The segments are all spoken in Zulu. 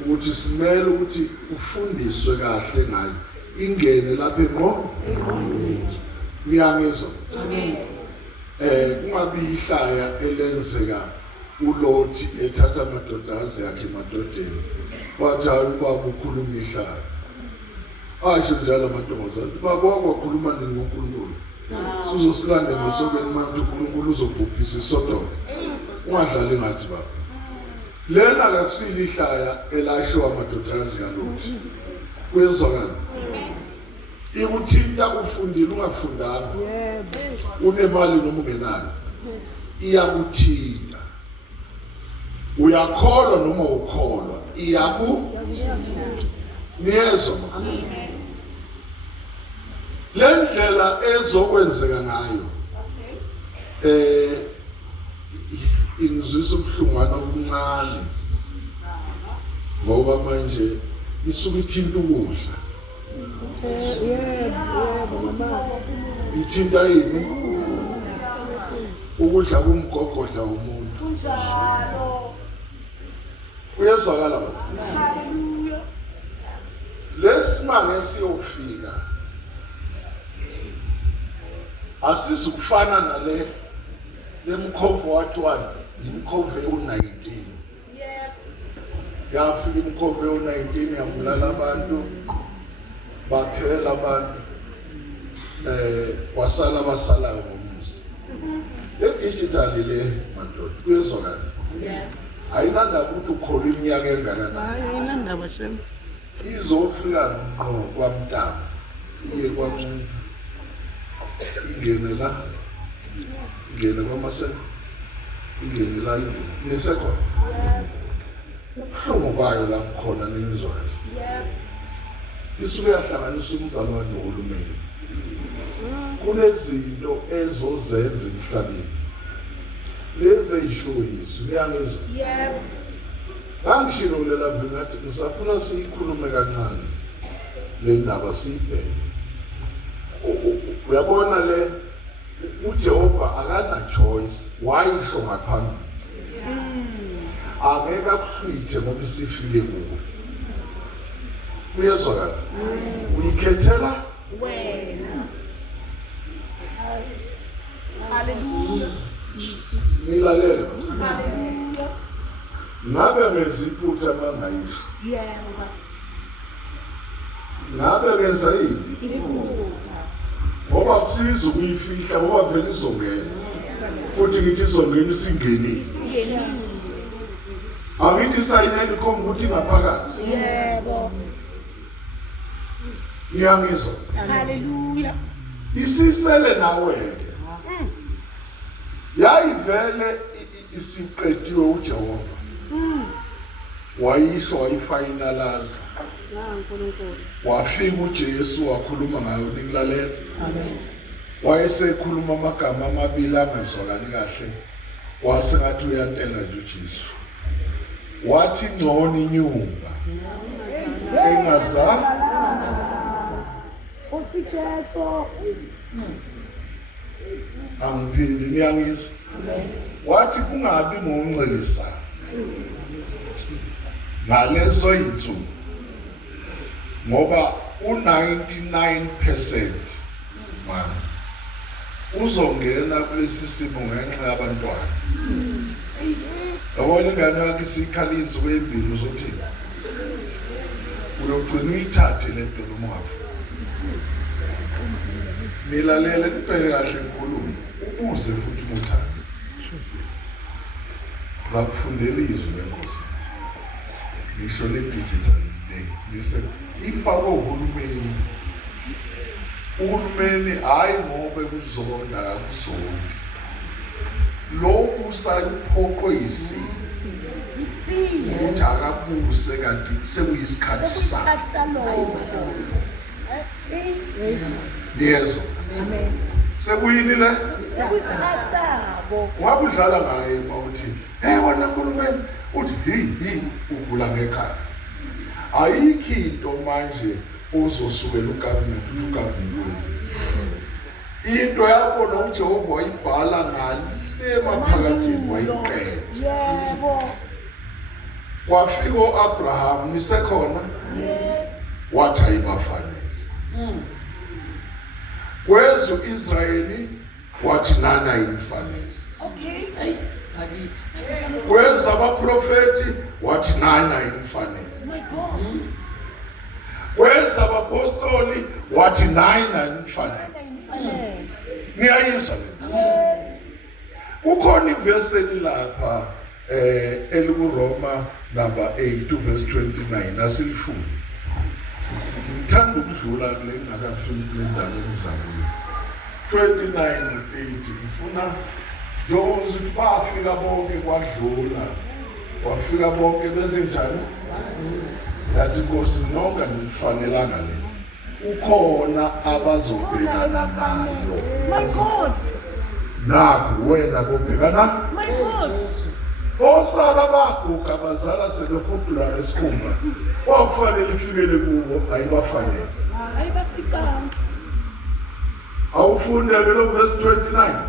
ukuthi simele ukuthi ufundiswe kahle ngayo ingene lapha engqondweni. Ngiyangizwa. Amen. Kungabi ihlaya elenzeka uLothi ethatha amadodakazi yakhe emadodeni wathi ubaba ukhuluma ihlaya. Asho njalo amantombazane baba wakwakhuluma ngoNkulunkulu. Sizosilanda ngesokweni manje uNkulunkulu uzobhubhisa iSodoma. Ungadlali ngathi baba. Lena akakusile ihlaya elashiwa amadodakazi kaLothi. Kuyezwakala. Ikuthinta ufundile ungafundanga. Unemali noma ungenayo. Iyakuthinta. Uyakholwa noma ukholwa. Niyezwa. Amen. Le ndlela ezokwenzeka ngayo. Ingizwisa ubuhlungwana obuncane. Ngoba manje isuke ithinta ukudla. Ithinta yini? Ukudla kumgogodla umuntu. Uyezwakala manje? Hallelujah. Lesimanga siyofika. Asizukufana nale lemkhovo wathiwa imkhovo u19. Yafika imkhovo u19 yabulala abantu. Baphela abantu wasala basala ngomuzi. Le digital le madoda kuyezwakala. Ayinandaba ukuthi ukholwa iminyaka engakanani. Ayinandaba shem. Izofika ngqo kwaMntana iye kwaNcunta ingene la ingene kwaMaseko ingene la nisekhona ubuhlungu bayo la khona ninizwayo. Isuke yahlanganisa umzalwane nohulumeni. Kunezinto ezozenza emhlabeni lezi eyishoyiso ngiyangizwa. Ngangishilo lela vini ngathi ngisafuna siyikhulume kancane le ndaba siyibheke. Uyabona le uJehova akana choice wayisho ngaphambili. Angeke akuhlwithe ngoba isifile kuwe. Uyezwakala? Uyikhethela wena. Hallelujah. nilalele. Hallelujah. Ngabe ngeziphutha mangayisho. Yebo. Ngabe ngenza yini? Ngoba kusiza ukuyifihla ngoba vele izongena. Futhi ngithi izongena isingenile. Angithi sayineni komba ukuthi ngaphakathi. Yebo. Ngiyangizwa. Hallelujah. Isisele nawe-ke. Yayivele isiqediwe uJehova. Wayisho wayifinalize. Wafika uJesu wakhuluma ngayo nilalela. Amen. Wayesekhuluma amagama amabili angazwakali kahle. Wasengathi uyantela nje uJesu. Wathi ngcono inyumba engazali Usijesu. angiphindi niyangizwa. Wathi kungabi ngoncelisayo ngalezo insuku ngoba u99% man uzongena kulesi simo ngenxa yabantwana. Yabona ingane yakhe isikhalizo kwembili uzothi uyogcina uyithathe lento noma ungafuni. Nilalele nibheke kahle inkulumo ubuze futhi umuthande. Ngakufundela izwi lenkosi. Ngisho le digital le listen ifakwe uhulumeni. Uhulumeni hayi ngoba kuzonda kakuzondi. Lokhu sayiphoqwe isimo. Ukuthi akabuse kanti sekuyisikhathi sakhe. Yezo. Amen. Sekuyini le? Sekuyisikhathi sabo. Wabudlala ngaye mawuthi, wena nkulunkulu uthi hi ugula ngekhaya. Ayikho into manje uzosukela uGovernment ukuthi uGovernment wenze. Into yabona uJehova wayibhala ngale maphakathini wayiqeda. Yebo. Kwafika uAbraham nisekhona wathi ayibafanele. Kweza uIsrayeli wathi nana ayimfanele. Okay. Kweza abaprofeti wathi nana ayimfanele. My God. Kweza abapostoli wathi nana ayimfanele. Niyayizwa le? Yes. Kukhona ivesi lapha elikuroma number 8 verse 29 asilifundi. Ngithanda ukudlula kule ngakafiki kule ndaba engizamile. 29:8 ngifuna njengoba uthi bafika bonke kwadlula. Wafika bonke bezenjani? Yathi Nkosi nonke nifanelanga le. Ukhona abazobhekana nayo. My God. Nakho wena kobhekana. My God. Osala baguga bazala selokudula esikhumba. Wafanele ifikele kubo ayibafanele. Ayibafika. Awufunde ke lo verse 29.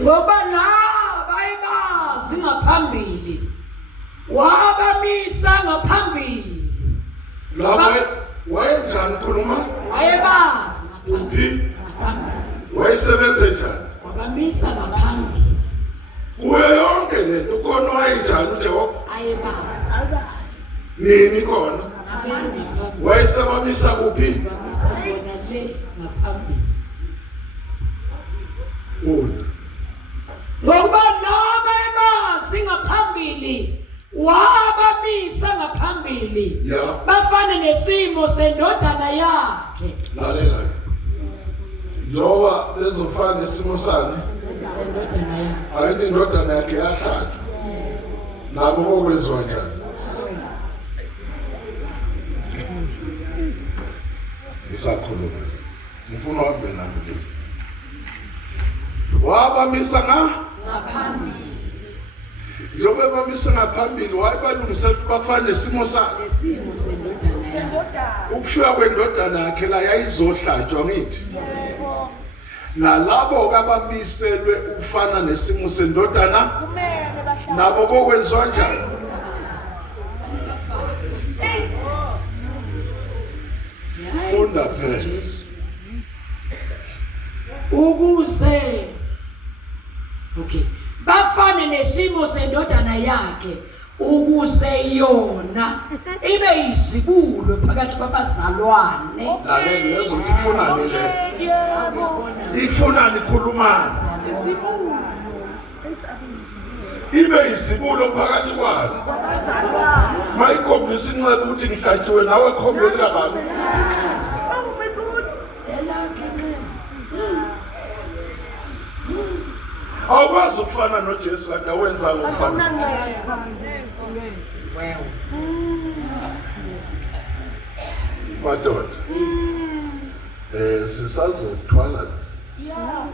Ngoba laba abazi ngaphambili wabamisa ngaphambili. Laba wayenjani khuluma? Wayebazi Uphi? ngaphambili. Wayesebenze njani? Wabamisa ngaphambili. Kuyo yonke lento khona wayenjani uJehova? Ayebazi. Nini khona? Ngaphambili. Wayesebamisa kuphi? Wabamisa bona le ngaphambili. Una. Ngoba laba abazi ngaphambili wabamisa ngaphambili. Ya. Bafane nesimo sendodana yakhe. Lalela ke. Njoba lezofana isimo sani? Sendodana yakhe. Ayithi indodana yakhe yahlatshwa. Nabo bokwenziwa njani? Ngisakhuluma nje. Ngifuna uhambe nami lezi. Wabamisa Ngaphambili. njengoba bamisa ngaphambili wayebalungisela ukuthi bafane nesimo sakhe. Lesimo sendodana yakhe. Sendodana. Ukufika kwendodana yakhe la yayizohlatshwa ngithi. Yebo. Nalabo abamiselwe ufana nesimo sendodana Kumele bahlale. nabo bokwenziwa njani? Funda phela. Ukuze bafane nesimo sendodana yakhe ukuze yona ibe yizibulo phakathi kwabazalwane. Lalela lezothi ifunani le. Yebo. Ifunani ikhulumazi. Isifundo. Ibe izibulo phakathi kwalo. Kwabazalwane. Mayikhombisa inxeba ukuthi ngihlatshiwe nawe khombeli kabani. Oh my God. Awukwazi ukufana noJesu kanti awenza ngokufana. Akunanxeba. Madoda. Sisazothwala nje. Yeah.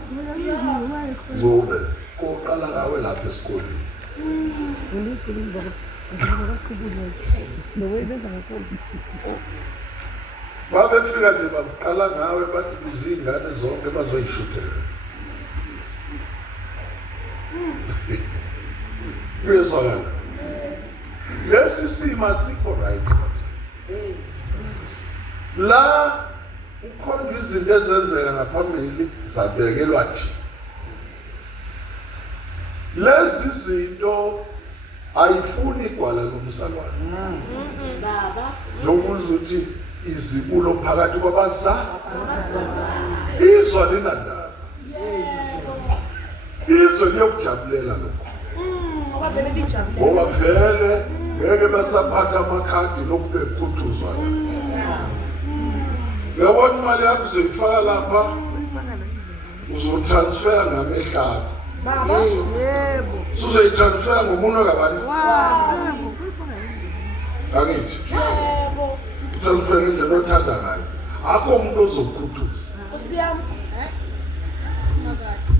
Ngobe koqala ngawe lapha esikoleni. Babefika nje baqala ngawe bathi izingane zonke bazoyishutela. Kuyezwakala. Lesi simo asikho right manje. La ukhonjwe izinto ezenzeka ngaphambili zabekelwa thina. Lezi zinto ayifuni igwala lomzalwane. Baba. Njengokuthi uthi izibulo phakathi kwabazali. Izwa linandaba. Izwe liyokujabulela lokho. Ngoba vele lijabule. Ngoba vele ngeke basaphatha amakhadi lokube ekhuthuzwa la. Uyabona imali yakho uzoyifaka lapha uzotransfera ngamehlaka. Baba. Yebo. Uzoyitransfera ngomunwe kabani? Angithi. Yebo. Utransfera ngendlela othanda ngayo. Akho umuntu ozokukhuthuza. Usiyami.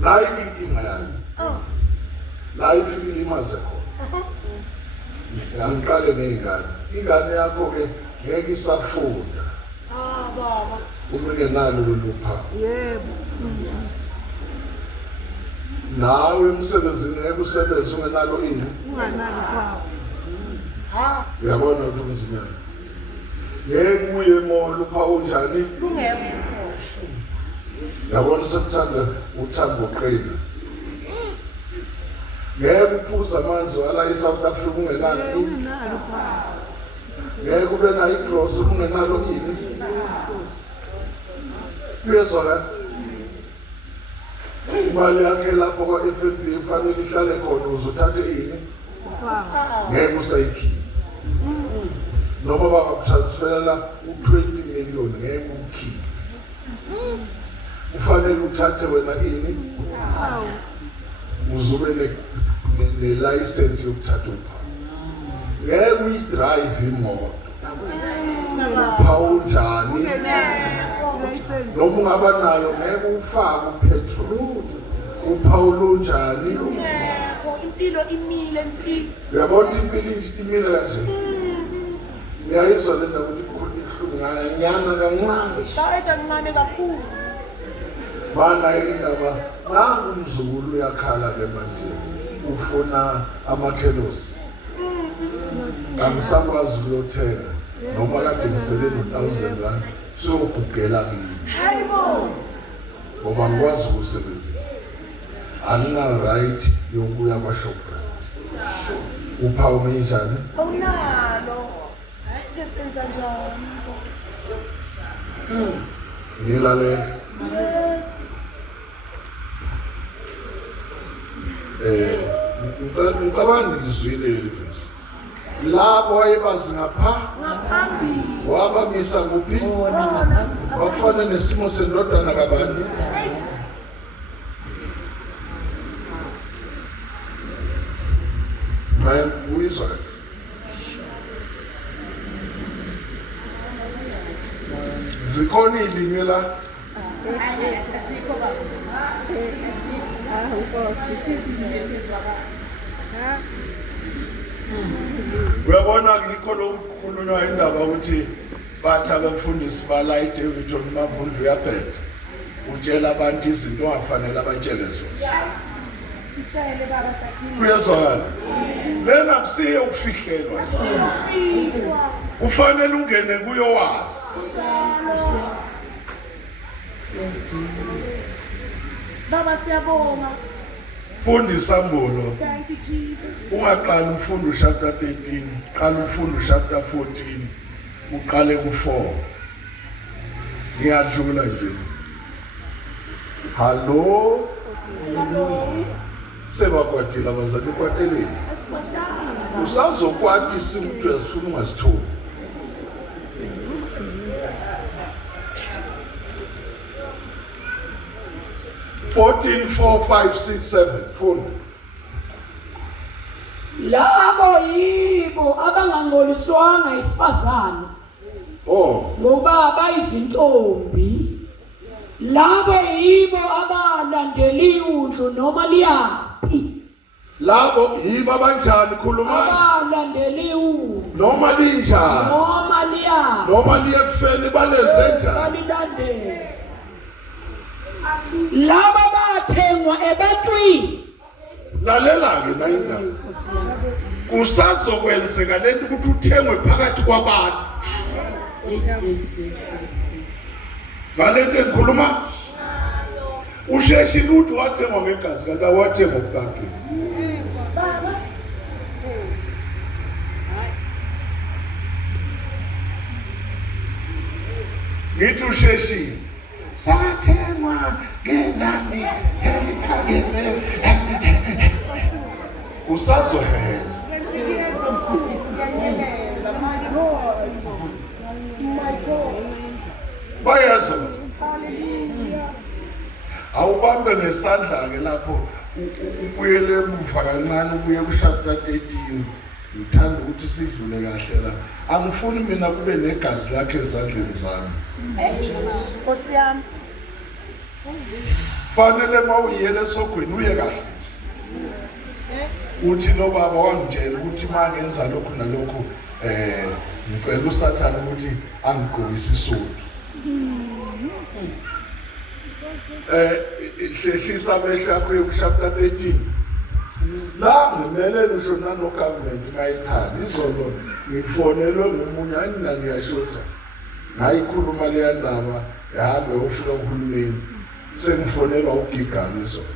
Nayi inkinga yakho. La ifike ilimaze khona. Yangiqale ngezingane. Ingane yakho ke ngeke isafunda. Baba. Umike nalo loluphawu. Yebo. nawe emsebenzini ekusebenza ungenalo ini uyabona ukuthi umzinyana ngeke uye emall uphawu njani yabona sekuthanda uthambo qina ngeke uphuza amanzi wala eSouth Africa ungenalo ini ngeke ube nayo igross ungenalo ini uyezwakala imali yakhe lapho kwa-FNB ifanele ihlale khona uzothathe ini ngeke usayikhiphe noma bangakutransferela u-20 million ngeke ukhiphe ufanele uthathe wena ini uzube ne-license yokuthatha uphawu ngeke uyidrayive imoto uphawu njani noma ungaba nayo ngeke ufake upetrol uphawu lunjani impilo imile nsi uyabona impilo imile kanje ngiyayizwa lena ukuthi ihlunganyana kancane kancane kakhulu bana indaba nangu umzukulu uyakhala ke manje ufuna amakhelosi angisakwazi ukuyothenga noma kade ngisele no-1,000 siyogugela kimi hayibo ngoba ngikwazi ukusebenzisa angina-right yokuya kwa-Shoprite uphawu menjani awunalo nje senza njani ngilalela yes ngicabanga ngizwile Elvis labo wayebazi ngaphambili wabamisa kuphi bafana nesimo sendodana kabani manje uyizwa zikhona ilimi la uyabona ngikho lokukhulunywa indaba ukuthi bathi abafundisi bala iDavidton Mavundu uyabheka utshela abantu izinto ongafanele abatshele zona sitshele baba sakhini kuyezwakala lena kusiye ukufihlelwa ufanele ungene kuyo wazi baba siyabonga fundisa mbulo thank you Jesus ungaqala ufunda uchapter 13 qala ufunda uchapter 14 uqale ku4 ngiyadlula nje hallo sebakwatile abazali kwateleni asikwatanga usazokwati isinto ezifuna ungasithola Fourteen, 4, 5, 6, 7. Funda. labo yibo abangangcoliswanga isifazane Oh, ngoba bayizintombi labo yibo abalandeli udlu noma liyaphi labo yibo abanjani khuluma abalandeli udlu noma linjani noma liyaphi noma liyekufeni balenze njani balilandela laba bathengwa ebantwini lalela ke nayindaba kusazokwenzeka lento ukuthi uthengwe phakathi kwabantu ngalento engikhuluma usheshile ukuthi wathengwa ngegazi kanti awathengwa kubantu ngithi usheshile sathengwa ngenani eliphakeme usazoheza bayezwa awubambe nesandla ke lapho ubuyele emuva kancane ubuye kuchapter 13 ngithanda ukuthi sidlule kahle la angifuni mina kube negazi lakhe ezandleni zami Nkosi yami fanele mawuyele esogwini uye kahle uthi lo baba wangitshela ukuthi mangenza lokhu nalokhu ngicela uSathane ukuthi angigqokise isuthu hlehlisa amehlo akho kuchapter 13 la ngimele usho nano government mayithanda izolo ngifonelwe ngomunye anina ngiyashotha ngayikhuluma le ndaba yahambe ufika kuhulumeni sengifonelwa ugigaba izolo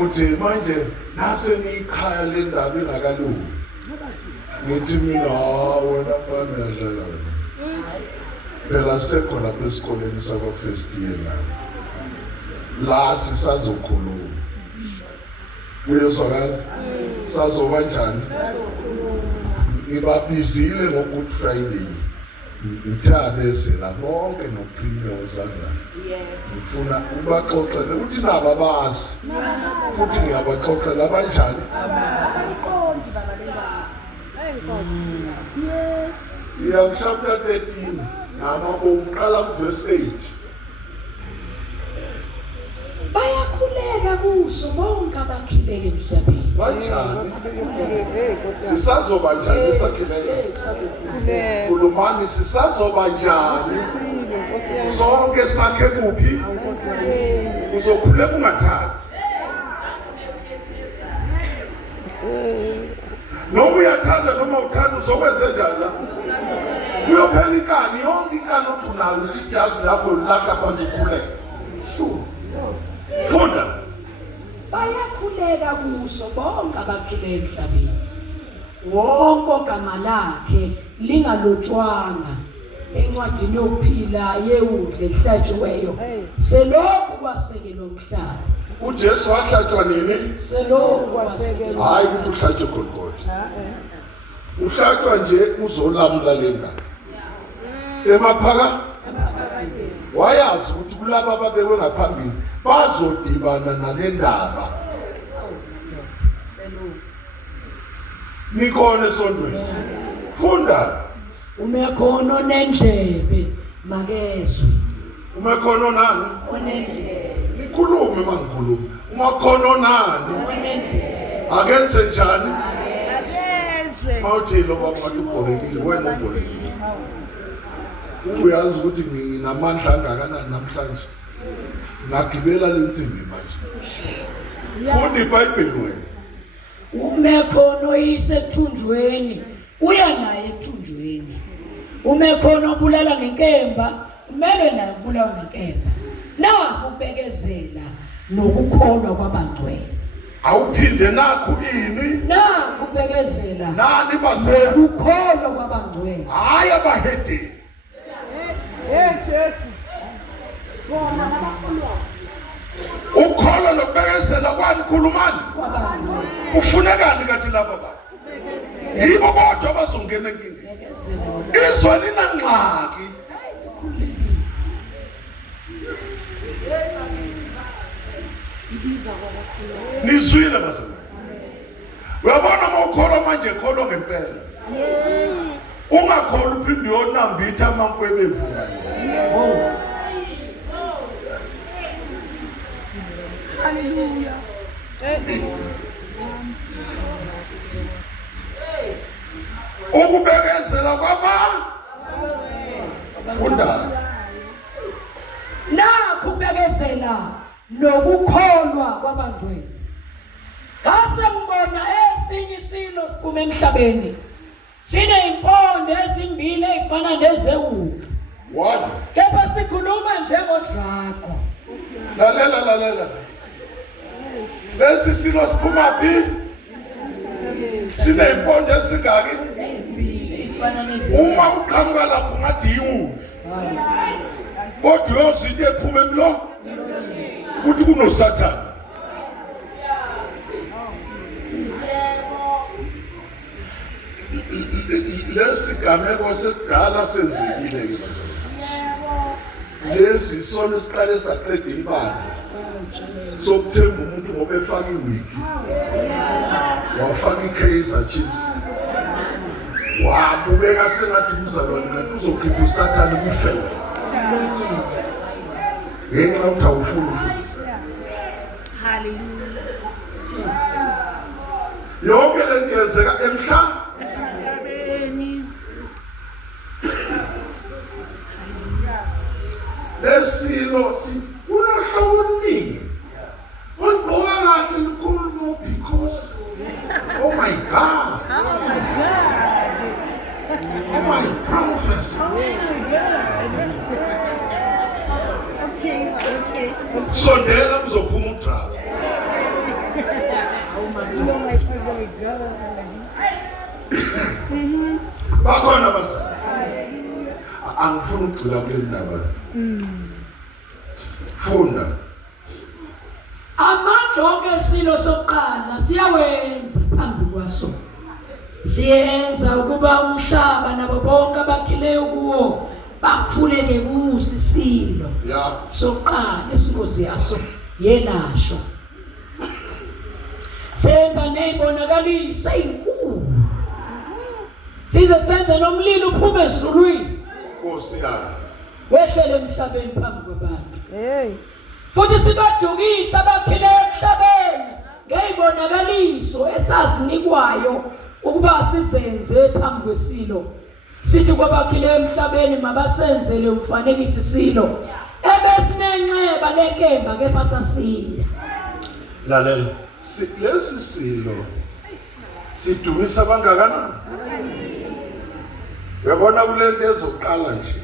uthi manje nase niyikhaya le ndaba engakalungi ngithi mina wena mfana uyadlala wena phela sekho lapha esikoleni sakwa first year la sisazokhuluma uyezwakala sazoba njani ngibabizile ngo-Good Friday ngithabezela bonke no-premium zanga ngifuna ubaxoxele ukuthi nabo abazi futhi ngiyabaxoxela abanjani Yes. iya chapter 13 uqala kuverse 8 bayakhuleka kuso bonke abakhileka emhlabeni. banjani sisazoba njani isakhileyo khulumani sisazoba njani sonke sakhe kuphi uzokhuleka ungathandi noma uyathanda noma uthanda uzokwenza njani la uyophela ikani yonke ikani othi unayo ijazi lakho lakha phansi ukhuleka funda bayakhuleka kuso bonke abakhileka emhlabeni. Wonke ogama lakhe lingalotshwanga encwadini yokuphila yewudle ehlatshiweyo selokhu kwasekelwa umhlaba. uJesu wahlatshwa nini Selokhu kwasekelwa. hayi ukuthi uhlatshwe Golgotha uhlatshwa nje uzolamla le ndaba emaphaka wayazi ukuthi kulabo ababekwe ngaphambili bazodibana nale ndaba nikone esondweni funda Umekhona onendlebe makezwe. umekhona nani Onendlebe. nikhulume mangikhuluma umekhona nani Onendlebe. akenze njani Yezwe. mawuthi lo babantu ubhorekile wena ubhorekile uyazi ukuthi nginamandla angakanani namhlanje ngagibela lensimbi manje funda iBhayibheli wena Umekhona oyise ethunjweni uya naye ethunjweni. Umekhona obulala ngenkemba kumele naye ubulawa ngenkemba. Nakho ubekezela nokukholwa kwabangcwele. awuphinde nakho ini Nakho ubekezela nani basela nokukholwa kwabangcwele. hayi abahedeni Bona nabakholwayo. ukholo nokubekezela kwani khulumani Kwabangcwele. kufunekani kathi laba bantu yibo kodwa abazongena enkingeni Bekezela. izwe linangxaki Ibiza kwabakholwayo. nizwile basela uyabona uma ukholwa manje kholwa ngempela Yes. ungakholwa uphinde uyonambitha amankwebevu ngale Yes. Hallelujah. ukubekezela funda Nakho ubekezela nokukholwa kwabangcwele. Ngase ngibona esinye isilo siphuma emhlabeni. Sineimpondo ezimbili ezifana nezewulu. one Kepha sikhuluma njengodrago. lalela lesi silo siphuma phi sinempondo esingaki Ezimbili ezifana nezewulu. uma uqhamuka lapho ngathi yiwulu kodwa uyozwa into ephuma emlomo ukuthi kunosathane lesi gameko sekudala senzekile ke bazalwane lesi isona esiqale saqeda ibandla sokuthemba umuntu ngoba efaka iwigi wafaka i-Kaizer Chiefs wabukeka sengathi umzalwane kanti uzokhipha usathane kufele ngenxa yokuthi awufuni ufundisa Hallelujah. yonke le nto yenzeka emhlabeni lesilo kunohlobo oluningi olugqoka kahle likhulu because oh my God, oh my prophecy. Okay. Sondela kuzophuma udrago. Bakhona abasana. Angifuni ukugcila kule ndaba. Funda. Amajonke esilo sokuqala siyawenza phambi kwaso. Siyenza ukuba umhlaba nabo bonke abakhileyo kuwo bakhuleke kusisilo. Yeah. Sokuqala isingozi yaso yelasho. Senza nezibonakaliso ezinkulu. Size senze nomlilo uphume ezulwini. Nkosi yami. Wehlele emhlabeni phambi kwabantu. Futhi sibadukisa abakhileyo emhlabeni ngezibonakaliso esazinikwayo ukuba sizenze phambi kwesilo. Sithi kwabakhileyo emhlabeni mabasenzele umfanekiso isilo ebesinenxeba lenkemba kepha sasinda. Lalela. Lesi silo sidumisa abangakanani? Uyabona kule nto ezoqala nje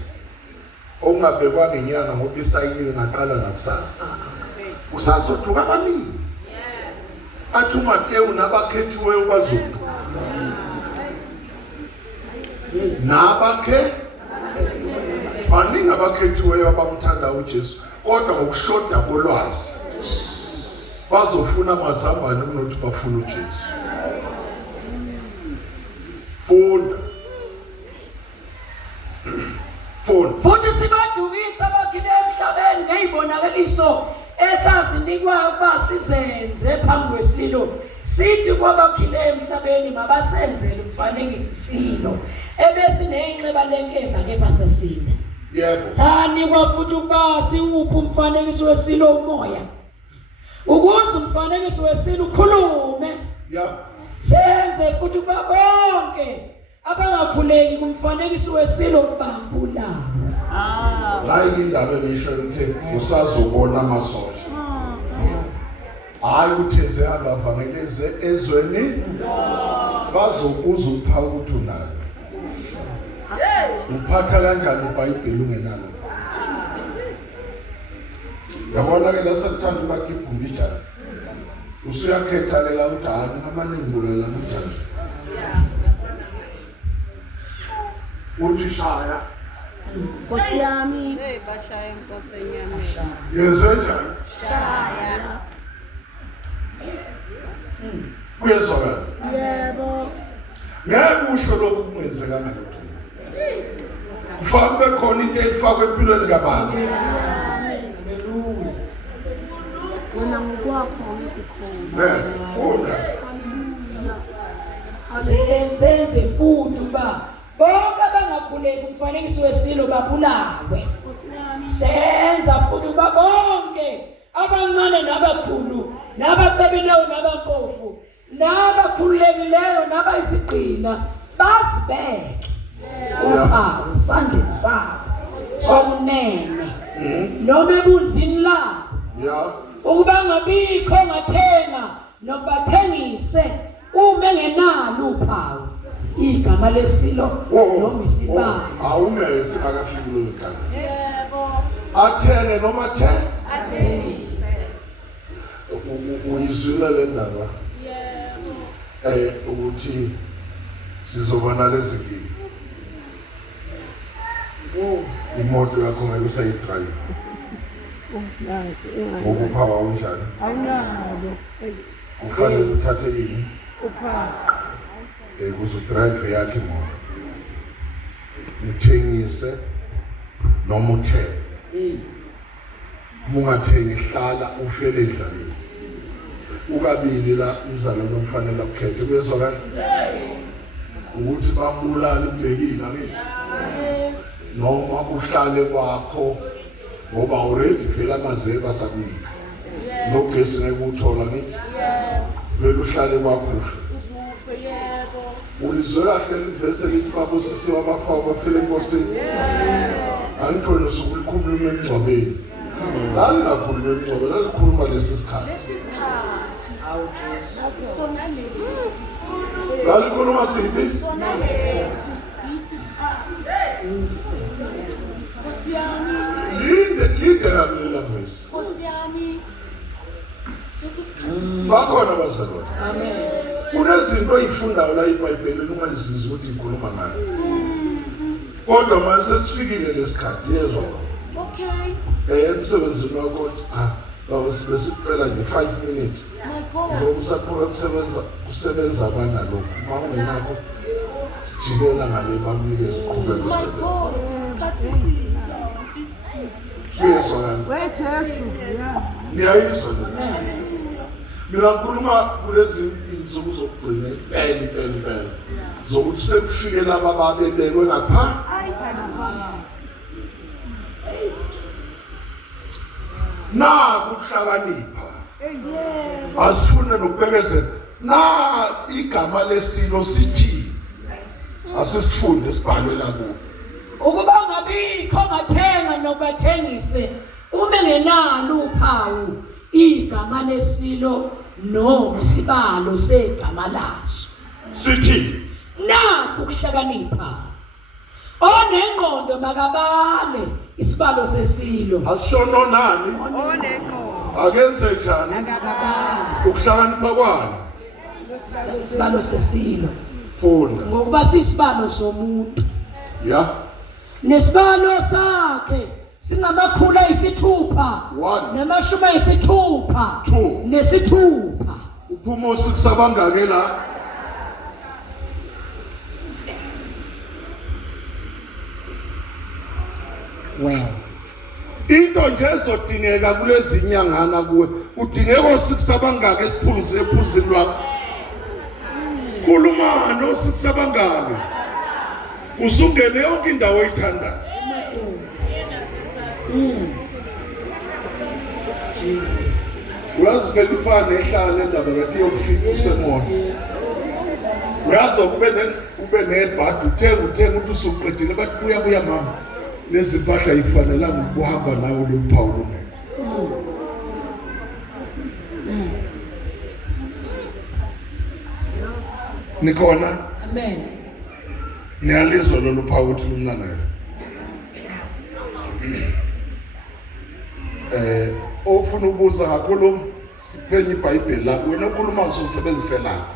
okungabekwa ngenyanga ngoba isayiniwe ngaqala nakusasa. Usazoduka abaningi. Athi uMateyu nabakhethiweyo bazoduka. Nabakhe baningi abakhethiweyo abamthanda uJesu kodwa ngokushoda kolwazi bazofuna amazambane kunokuthi bafuna uJesu. Funda. Futhi sibadukisa abakhileyo emhlabeni ngezibonakaliso esazinikwayo ukuba sizenze phambi kwesilo. Sithi kwabakhileyo emhlabeni mabasenzele umfanekiso isilo ebesinenxeba lenkemba kepha sasinda. Yebo. Sanikwa futhi ukuba siwuphe umfanekiso wesilo umoya ukuze umfanekiso wesilo ukhulume. Yeah. Senze futhi ukuba bonke abangakhuleki kumfanekiso wesilo bambulawe. Hayi indaba ngisho ukuthi usazobona amasosha. Hayi utheze abavangeleze ezweni bazokuza upha ukuthi unayo. Uphatha kanjani iBhayibheli ungenalo? Yabona ke lasekuthanda ukuthi igumbi njani. Usuyakhethalela ukuthi hayi amaningibulela kanjani. Uthi shaya. Nkosi yami. Bashaya inkosi enyameni. Yenzenjani? Shaya. Kuyezwakala. Yebo. Ngeke usho lokhu kungenzeka ngalokho. Kufanele kube khona into efakwe empilweni kabantu. Wena ngokwakho ngikukhona. Funda. Senze futhi uba bonke abangakhuleki umfanekiso wesilo babulawe. Senza futhi uba bonke abancane nabakhulu nabacebileyo nabampofu nabakhululekileyo nabayizigqila basibeke uphawu esandleni sabo sokunene noma ebunzini labo. Yeah. Ukuba ngabikho ngathenga nokubathengise uma engenalo uphawu igama lesilo noma isibani. Awumezi akafiki lo ntanga. Yebo. Athene noma athengise. Uyizwile le ndaba? Yebo. Ukuthi sizobona lezi nkinga. Imoto yakho ngeke usayidrayive. Ngokuphawa unjani? Awunalo. Kufanele uthathe ini? Uphawu. Ukuze udrive yakhe imoto. Uthengise noma uthenge. Mungathengi hlala ufele endleleni. Ukabili la umzalwane ufanele ukhethe kuyezwakala. Ukuthi bambulala ubhekile akithi. Noma uhlale kwakho ngoba already vele amazeba sakunika. Nogesi ngeke uthola ngithi. Vele uhlale kwakho ufe. Ulizwe kahle livese lithi babusisiwe abafayo bafile enkosini. Angithi wena usukhuluma emngcwabeni. Lali ngakhuluma emngcwabeni, lalikhuluma lesi sikhathi. Awu Jesu. Lalikhuluma siphi? Lide kakulela vesi. Bakhona bazalwane. Amen. Kunezinto oyifundayo la eBhayibhelini ungazizwa ukuthi ikhuluma ngayo. Kodwa mase sifikile lesikhathi yezwa. Emsebenzini wakho cha, baba sibesicela nje 5 minutes. Ngoba usaqhubeka kusebenza abana lokho. Uma ungenakho jikela ngale bamnikeze uqhubeka usebenza. Yezwa ngani? Wethu Yesu. Niyayizwa nina? Mina ngikhuluma kulezi insuku zokugcina impela zokuthi sekufike laba babebekwe ngapha. Kuhlakanipha. Asifune nokubekezela. Igama lesilo sithi asisifunde sibhalwe la kuwo. Ukuba ngabikho ngathenga nokubathengise uma engenalo uphawu igama lesilo noma isibalo segama laso. Sithi Ukuhlakanipha. Onengqondo makabale isibalo sesilo. asishono nani? Akenze njani? Ukuhlakanipha kwani? Isibalo sesilo. Funda. Ngokuba sisibalo somuntu. Ya. Nesibalo sakhe singamakhulu ayisithupha. 1 Namashumi ayisithupha. 2 Nesithupha. Uphuma usikusabangake la. Well. Into nje ezodingeka kulezi inyangana kuwe udingeka osikusabangake esiphuzile ephuzini lwakho. Khuluma nosikusabangake. Usungene yonke indawo oyithandayo. Jesus. Uyazi vele ifana nehlala lendaba kathi yokufika usemoya. Uyazi ube nebhadi uthenga ukuthi usuqedile bathi buya mama. Lezi mpahla ifanelanga ukuhamba nawo lophawu lungekho. Nikhona? Amen. Niyalizwa lolu phawu ukuthi lumnana. Ofuna ubuza ngakhuluma siphenye iBhayibheli la wena ukhuluma usebenzise lakho.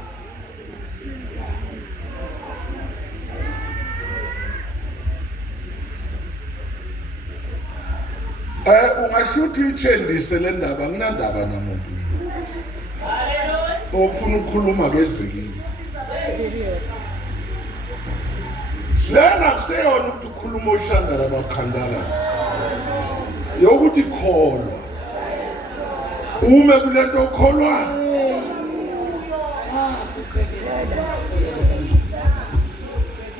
Ungasho ukuthi uyithendise le ndaba nginandaba namuntu. Ofuna ukukhuluma kezekile. Lena kuseyona ukuthi ukhuluma oshanda labakhandala. Yokuthi kholwa. Ume kulento okholwa.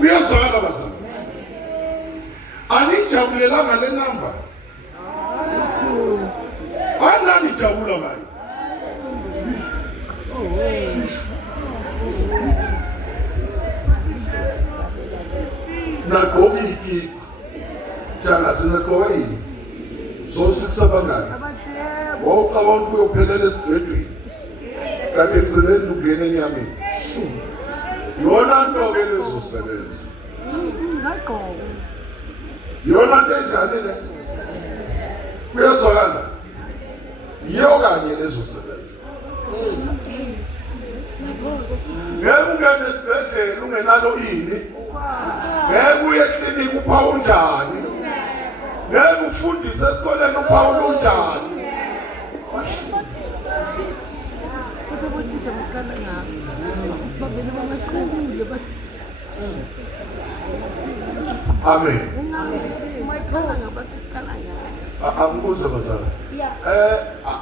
Uyazwakala bazalwane. Anijabulelanga le number. Anani jabula ngayo. Nagqokiki janga sinagqoka yini zosikusabangani wawucabanga ukuyophelela esidwedweni kanti egcineni ungena enyameni yona nto ke lezosebenza yona nto enjani le kuyazwakala yiyo kanye lezosebenza ngeke ungene esibhedlela ungenalo ini ngeke uye eklinikhi uphawu njani ngeke ufundise esikoleni uphawu unjani amen angibuze bazalwane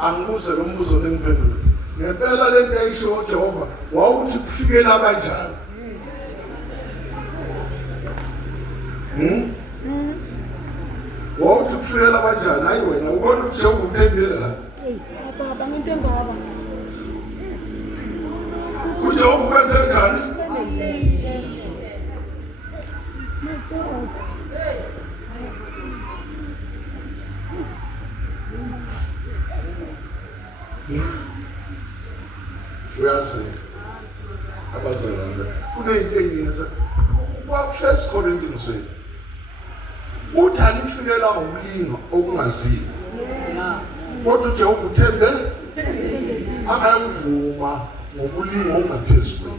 angibuze lo mbuzo nengiphendule ngempela lento eyisho Jehova wawuthi kufikela kanjani wawuthi kufikela kanjani hayi wena ubona ukuthi Jehova uthembile la baba ngento engaba uJehova ukwenze njani Uyazi abazalwane kunento engiyisa kwa First Corinthians uthi anifikela ngokulinga okungaziwa kodwa uJehova uthembe angayivuma ngokulinga okungaphezulu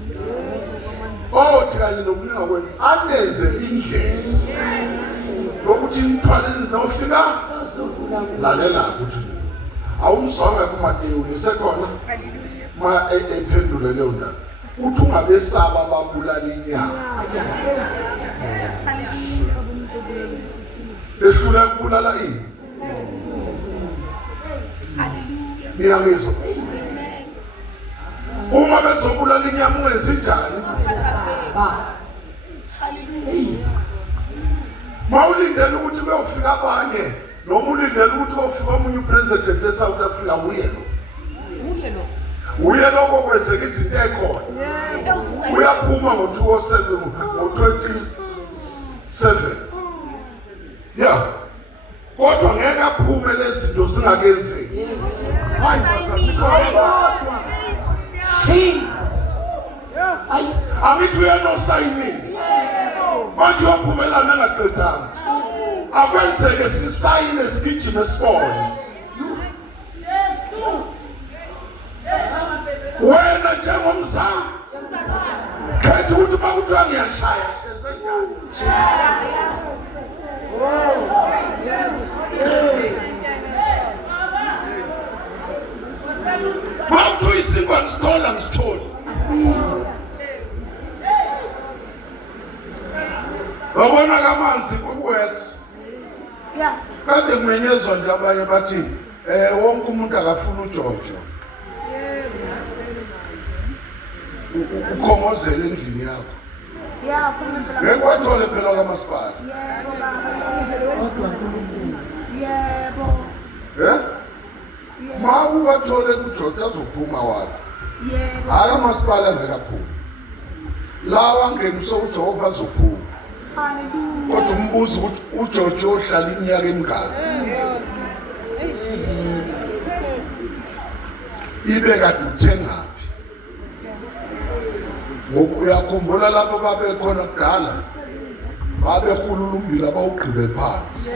othi kanye nokulinga kwenu aneze indlela lokuthi imthwaleni nofika lalela ukuthi awumzwanga kuMateyu nisekhona ma ephendule leyo ndaba uthi ungabesaba babulala inyama behlula ukubulala ini niyangizwa uma bezobulala inyama ungenzi njani mawulindele ukuthi beyofika abanye noma ulindele ukuthi kofika omunye upresident eSouth Africa uye lokho kwenzeka izinto ekhona uyaphuma ngo-2007 yeah kodwa ngeke aphume lezi zinto zingakenzeki hayi basanikho Jesus angithi uyanosayinini manje uyaphumelana angaqedanga akwenzeke sisayine sigijime sibone wena njengomzali khetha ukuthi uma kuthiwa ngiyashaya mawuthiwa isinkwa ngisithola ngisitholi wabona kamanzi kubuwesi kade kumenyezwa nje abanye bathi wonke umuntu akafuna uJojo ukhongozele endlini yakho ngeke wathole phela kamasipala ma uwathole uJojo azophuma wakho hayi amasipala angekaphuma lawa ngemuso uJehova azophuma kodwa umbuzo ukuthi uJojo ohlala iminyaka emingaki ibe kade uthengaphi ngoku uyakhumbula lapho babekhona kudala babehulula umbila bawugqibe phansi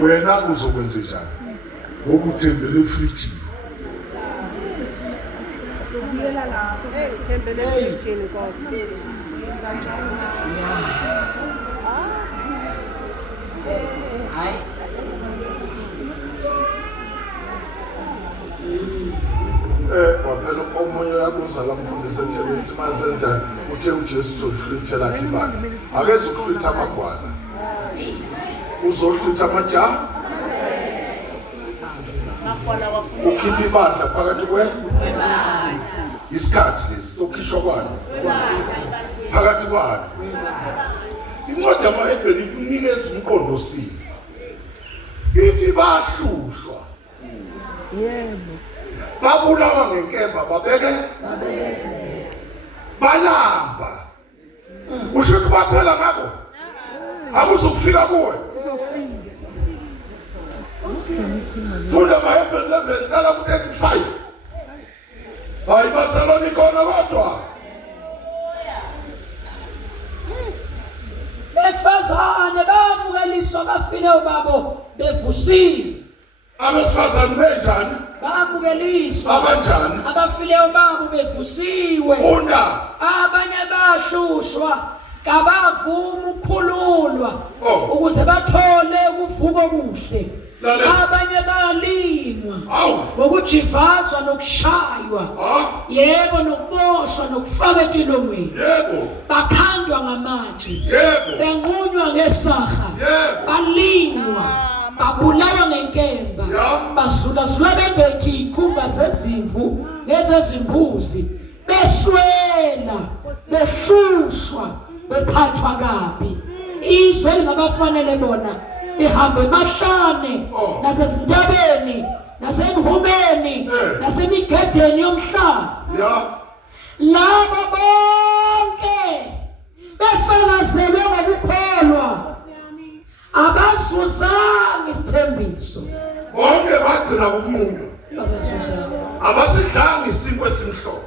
wena uzokwenza njani ngoku uthembele efrijini sobuyela lapho Thembele efrijini Nkosi. waphela omunye yakuzala mfundisi ethele ukuthi masenjani uthe uJesu uzohlwithela athi bani akeze ukuhlwitha amagwala uzohlwitha amajaha ukhipha ibandla phakathi isikhathi lesi sokukhishwa kwalo phakathi kwalo incwadi yamaHebheru ikunikeza umqondo sini ithi bahlushwa yebo babulawa ngenkemba babeke balamba usho ukuthi baphela ngakho akuzokufika kuwe funda amaHebheru 11 qala ku-35 hayi basaloni khona kodwa besifazane bamukeliswa bafile ubabo bevusiwe abesifazane benjani bamukeliswa abanjani abafile ubabo bevusiwe funda abanye bahlushwa kabavuma ukukhululwa ukuze bathole ukuvuka okuhle abanye balingwa ngokujivazwa nokushaywa yebo nokuboshwa nokufaka entolongweni yebo bakhandwa ngamatshe yebo benqunywa ngesaha balingwa babulawa ngenkemba bazulazula bembethe ikhumba zezimvu nezezimbuzi beswela behlushwa bephathwa kabi izwe lingabafanele bona behambe emahlane nasezintabeni nasemhumeni nasemigedeni yomhlaba labo bonke befakazelwe ngokukholwa abazuzanga isithembiso bonke bagcina ukumunywa Abezuza. abasidlanga isinkwe esimhlophe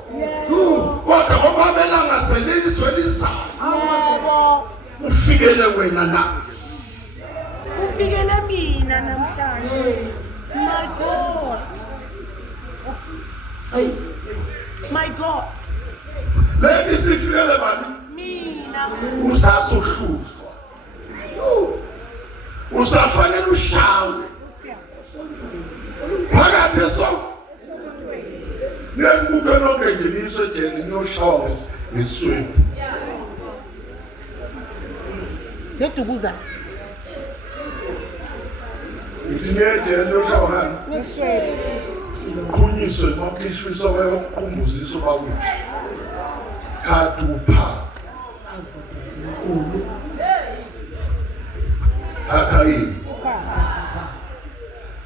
kodwa ngoba belangazelizwe lizayo ufikele wena na Ufikele mina namhlanje. My God. Ay. My God. lethi sifikele bani Mina. usazohluzwa usafanele ushawe phakathi eso niyabuka nonke nje niswe jeni niyoshawa ngeswephu Nedukuza. ithi niyejeni niyoshawa ngani qhunyiswe makhishwiso bayoqumbuziso bakuthi thatha upha thatha yini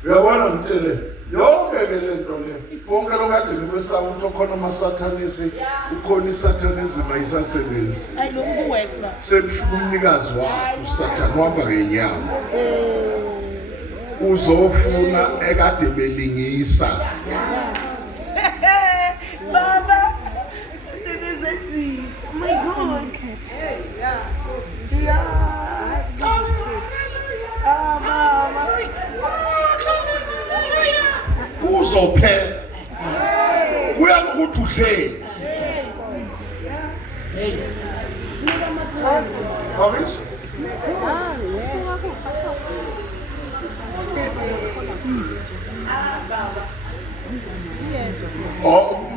uyabona ngitshele yonke ke lento le bonke lokade nikwesaba ukuthi okhona amasathanisi ukhona isathanism ayisasebenzi Ay lo kuwesla. sekufika umnikazi wakho usathane uhamba ngenyawo uzofuna ekade belingisa Baba. This is it. My God. Yeah. Mama. uzophela kuya ngokuthi udleni awuthi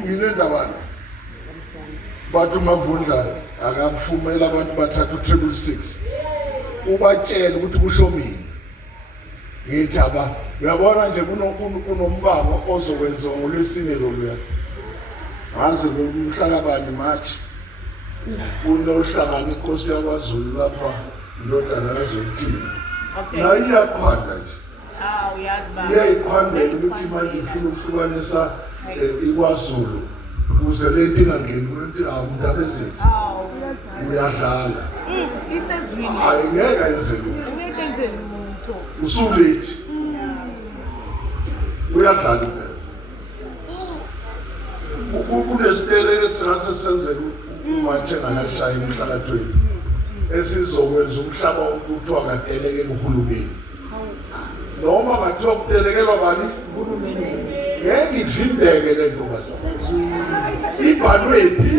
mina ndabani bathi umavundla akafumela abantu bathatha u666 ubatshela ukuthi kusho mina ngithi uyabona nje kunombango ozokwenziwa ngolwesine loluya ngaze ngomhlakabani March kunohlangana inkosi yakwaZulu lapha indodana kaZothini na iyakhwanda nje Uyazi baba. iyayikhwandela ukuthi manje ifuna ukuhlukanisa ikwaZulu kuze lento ingangeni kulo awundaba ezethu uyadlala Isezwini. hayi ngeke yenze lutho Ngeke enze lutho. usulethi uyadlala impela kunesitele esingase senzeke umathe ngalashaya emhlakathweni esizokwenza umhlaba wonke kuthiwa kadelekele uhulumeni noma ngathiwa kudelekelwa bani Uhulumeni. ngeke ivimbeke le ntombazana ibhalwe phi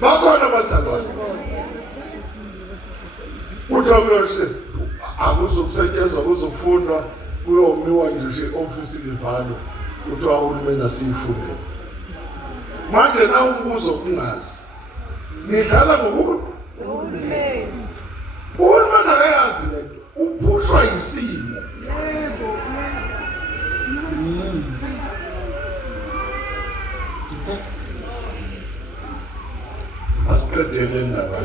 bakhona bazalwane kuthiwa kuyoshe akuzokusetshenzwa kuzofundwa kuyomiwa nje ofisi livalwe kuthiwa uhulumeni asiyifundele manje na umbuzo kungazi nidlala ngokuhulumeni uhulumeni akayazi lento uphushwa yisimo asiqedele indaba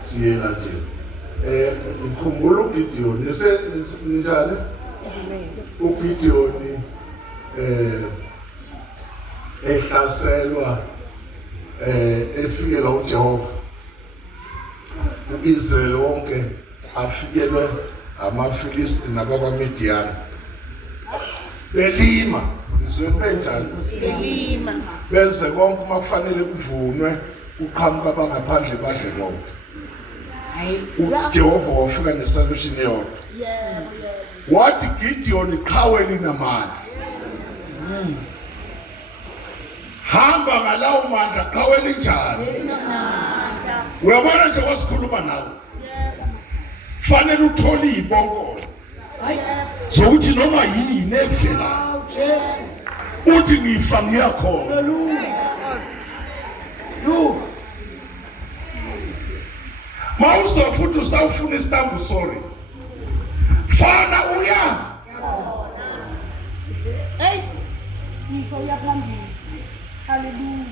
siyela nje ngikhumbula uGideon njani uGideon ehlaselwa efikela uJehova uIsrael wonke afikelwe amaFilisti nabakwaMidian belima izweni benjani Belima. benze konke makufanele kuvunwe uqhamuka abangaphandle badle konke uJehova wafika nesolution yodwa wathi Gideon qhaweni namandla hamba ngalawo mandla qhaweni njani uyabona nje wasikhuluma nawe fanele uthole ibonkolo zokuthi noma yini evela Jesu. uthi ngifa ngiyakhona Yo. mawuso futhi usawufuna isitambu sorry fana uya Hey. Ngifo yaphambili. Hallelujah.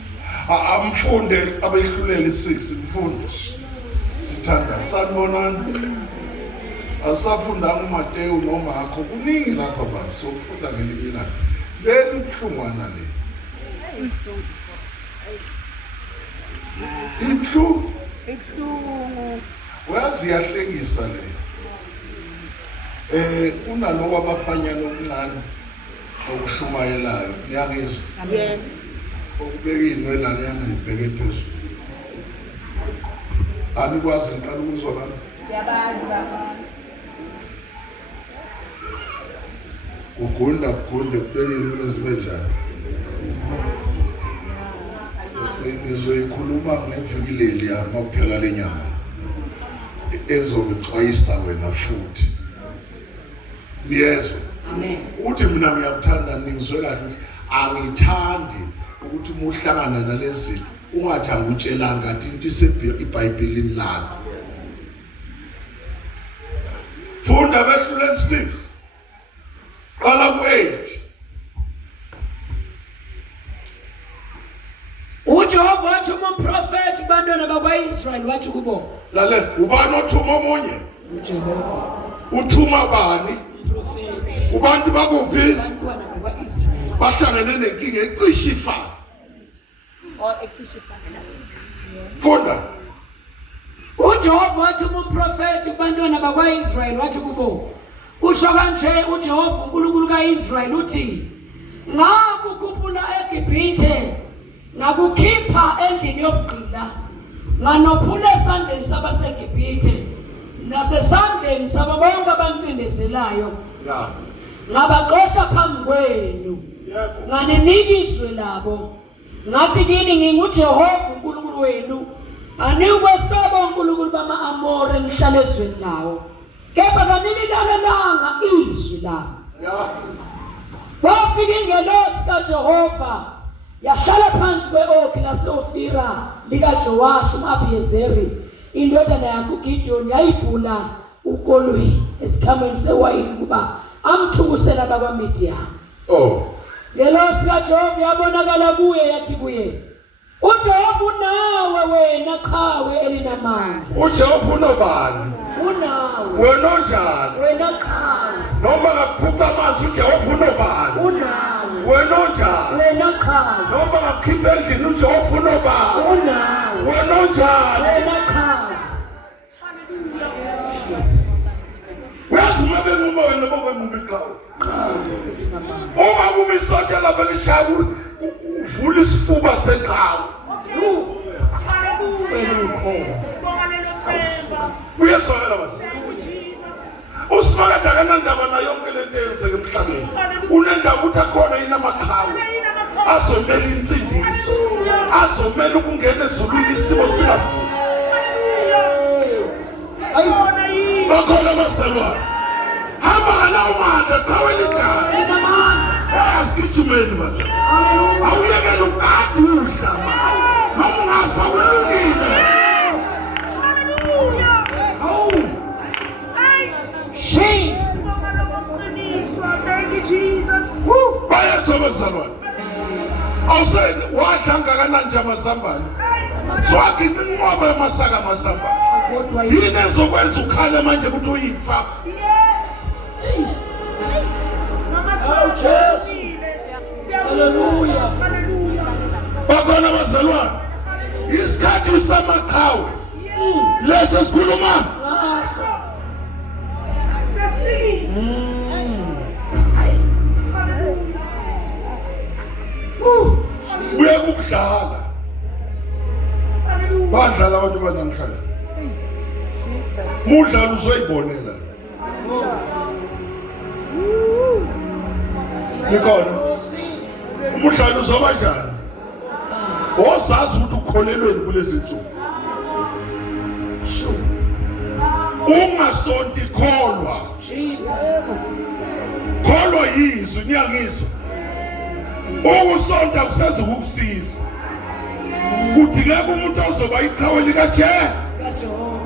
amfunde abehlulela i6 mfunde sithanda sanibonani asafundanga uMateyu noMarko kuningi lapha baba sokufunda ngelinye ilanga leli buhlungwana le ibhlu Ibuhlungu. Uyazi iyahlekisa le. Kunaloko abafanyana okuncane okushumayelayo. Niyangizwa? Yebo. Okubeka inwelana yana ibheke phezulu. Anikwazi ngiqala ukuzwa ngami. Siyabazi baba. Ugunda kubeka inwele zibe njani. Ngizoyikhuluma ngevikileli yami ukuphela lenyanga. Ezokuxwayisa wena futhi. Niyezwa? Amen. Uthi mina ngiyakuthanda ningizwe kahle ukuthi angithandi ukuthi umuhlangana nalezi ungathanga utshela ngathi into iBhayibhelini lakho. Funda Bethlehem 6. Qala ku-8. uJehova wathi umprofeti kubantwana bakwa-Israyeli wathi kubo. Lalela, ubani othuma omunye? uJehova. Uthuma bani? Umprofeti. Ubantu bakuphi? Abantwana bakwa-Israyeli. Bahlangene nenkinga ecishe ifana. Ecishe ifana. Funda. uJehova wathi umprofeti kubantwana bakwa-Israyeli wathi kubo. Usho kanje uJehova uNkulunkulu ka-Israyeli uthi, ngakukhuphula eGibhithe, ngakukhipha endlini yokugqila, nganophula esandleni sabaseGibhithe nasesandleni sabo bonke abancindezelayo, Ya. ngabaxosha phambi kwenu, Yebo. nganinikizwe labo. Ngathi kini nginguJehova uNkulunkulu wenu, anikwesaba uNkulunkulu bama-Amori enihlala ezweni lawo, kepha kaninilalelanga izwi labo. Ya. Kwafika ingelosi kaJehova yahlala phansi kwe-okhi lase-Ofira likaJowashi umAbhiyezeri indodana yakhe uGidiyoni, yayibhula ukolweni esikhameni sewayini ukuba amthukisela abakwaMidiyani. Oh. Ngelosi kaJehova yabonakala kuye yathi kuye, uJehova unawe wena qhawe elinamandla. uJehova unobani? Unawe Wena onjani? wena qhawe. Noma ngakuphupha amanzi uJehova unobani? Unawe Wena onjani? wena qhawe. Noma ngakukhipha endlini uJehova unobani? Unawe Wena onjani? wena qhawe. Uyazi uma bengumoya noma bengume iqhawe. Uma kumisotsha lapha lishaya uvula isifuba seqhawe. Sibonga lelo themba. Uyezwakala basi. Jesus. Usimakade akanandaba nayo yonke lento eyenzeka emhlabeni. Unendaba ukuthi akhona yini amaqhawe azomela insindiso, azomela ukungena ezulwini isimo singavuki. Bakhona abazalwane hamba ngalawo manda qhaweni ekhaya asigijimeni bazalwane, awuyekele ukade umhlaba noma ungafa ulungile. Jesus. Thank you, Jesus. Bayezwa abazalwane, awuseni wadla ngakanani nje amazambane, swakhe inqoba yamasaka amazambane. Kodwa Yini ezokwenza ukhale manje ukuthi uyifa? Hallelujah. Bakhona abazalwane, isikhathi samaqhawe lesi esikhuluma ngaso. uye kudlala. Badlala abantu banamhlanje. Mudlalo uzoyibonela. Nikhona umudlalo uzoba njani? Ozazi ukuthi ukholelweni kulezi nsuku. Ungasonti kholwa. Jesus. Kholwa yizwi, niyangizwa? Ukusonta kuseze ukukusiza. Kudingeka umuntu ozoba iqhawe likaJehova. kaJehova.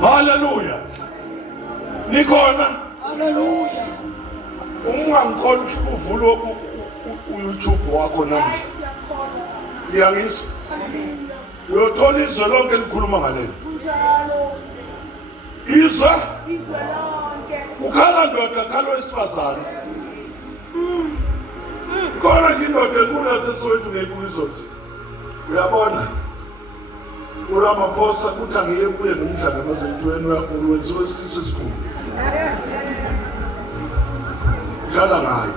Hallelujah. Nikhona? Hallelujah. Ungangikhona ufike uvule uYouTube wakho namhla. Ngiyangizwa. Uyothola izwe lonke likhuluma ngalento. Njalo Izwe izwe lonke ukhala ndoda khala wesifazane khona nje indoda enkulu yaseSoweto ngekuyizo nje uyabona uRamaphosa kuthi angiye kuye nomdlalo emazintweni uyakhulu wenziwe isisu esikhulu dlala ngayo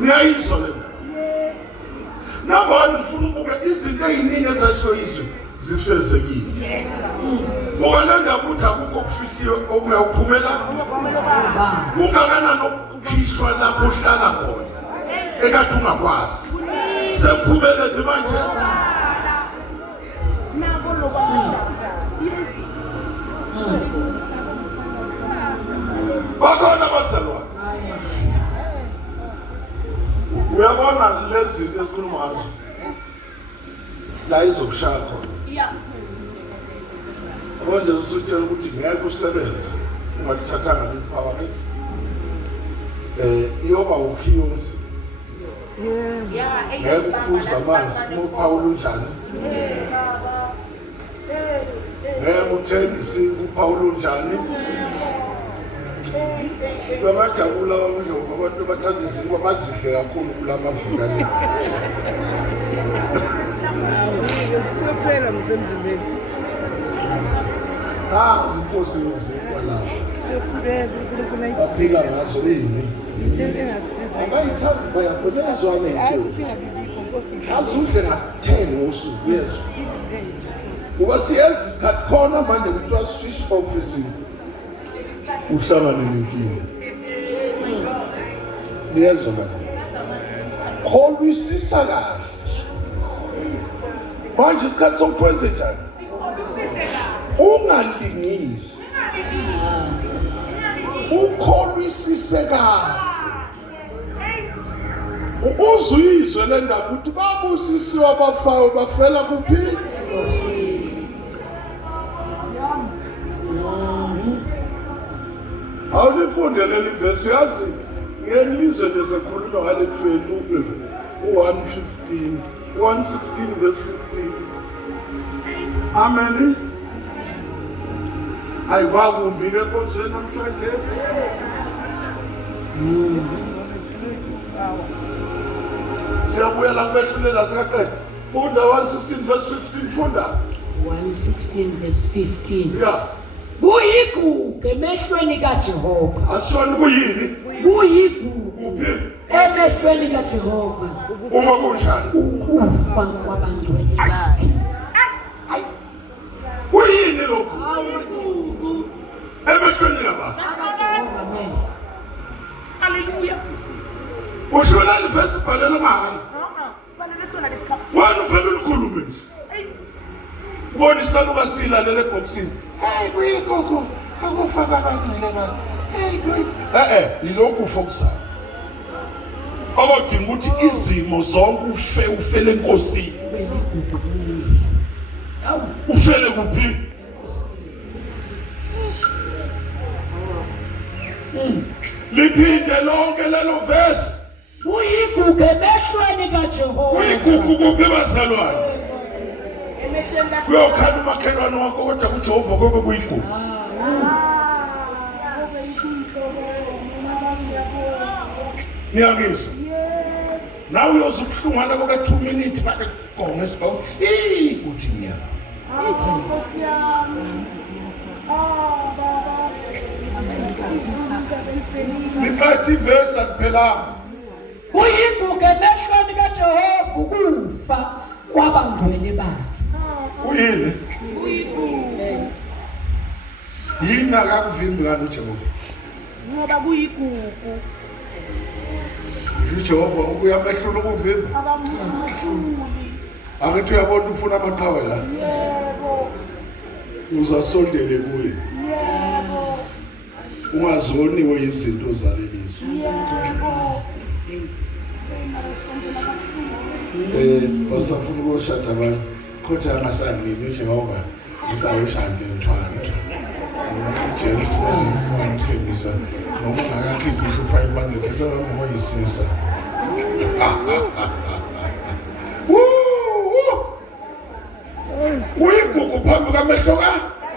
niyayizwa le nabani ngifuna ukubuka izinto eziningi ezashiwo izwe zifezekile ukananda ukuthi akukho okufihliwe okungawuphumela ungakanani ukukhishwa lapho uhlala khona ekade ungakwazi sekuphumelele manje bakhona abazalwane uyabona lezi zinto esikhuluma ngazo la izokushaya khona Manje usutshela ukuthi ngeke usebenze ungalithathanga empowerment iyoba ukhiyozi ngeke uphuza amanzi uPaul unjani ngeke uthengise uPaul unjani bamajabula abamhlophe abantu bathanda izinto abazidle kakhulu kulamavika le Sophela mzemzimeni. Zinkosi ezikwa lapho baphila ngazo yini abayithanda bayaphelezwa nento azudle nga-10 ngosuku yezwa ngoba siyazi isikhathi khona manje kuthiwa switch off izinto uhlangane nenkinga niyezwa manje kholisisa kahle manje isikhathi sokwenza njani ungalingisi ukholisise kahle uzuyizwe le ndaba ukuthi babusisiwe abafayo bafela kuphi awulifunde leli verse uyazi ngelizwe lesekhulunywa ngale kufeni u-116 verse 15 amen ayiwakumbi ke nkonzweni namhlanje siyabuyela kubehlulela sikaqeda funda 116 verse 15 funda 116 verse 15 ya kuyigugu emehlweni kaJehova asiyoni kuyini kuyigugu kuphi emehlweni kaJehova uma kunjani ukufa kwabangcwele bakhe kuyini lokho emehlweni yabantu kaJehova manje Hallelujah. ushona livesi bhalela mahani wena ufela ulikhulume nje ubonisa lukasila lele ebhokisini hey kuyigugu akufaka abangcwele bakhe hey yilokhu ufokusayo abadinga ukuthi izimo zonke ufele enkosini ufele kuphi liphinde lonke lelo verse kuyigugu emehlweni kaJehova kuyigugu kuphi bazalwane kuyokhala umakhelwane wakho kodwa kuJehova kwebe kuyigugu niyangizwa nawe uyozukuhlungana koka 2 minutes bathi gome sibawu kuthi nya liqathi verse akuphelanga kuyigugu emehlweni kaJehova ukufa kwabangcwele bakhe uyini yini akakuvimbi kani uJehova Ngoba kuyigugu uJehova uyamehlula ukuvimba abamkhulu. akithi uyabona ufuna amaqhawe la Yebo. uzasondele kuye Yebo. ungazoniwe izinto zalelizwe basafuna ukushada abantu kodwa angasangeni uJehova usayoshada emthwando James wanithembisa noma ngakakhiphi isho 500 esebamba ngoyisisa uyigugu phambi kamehlo ka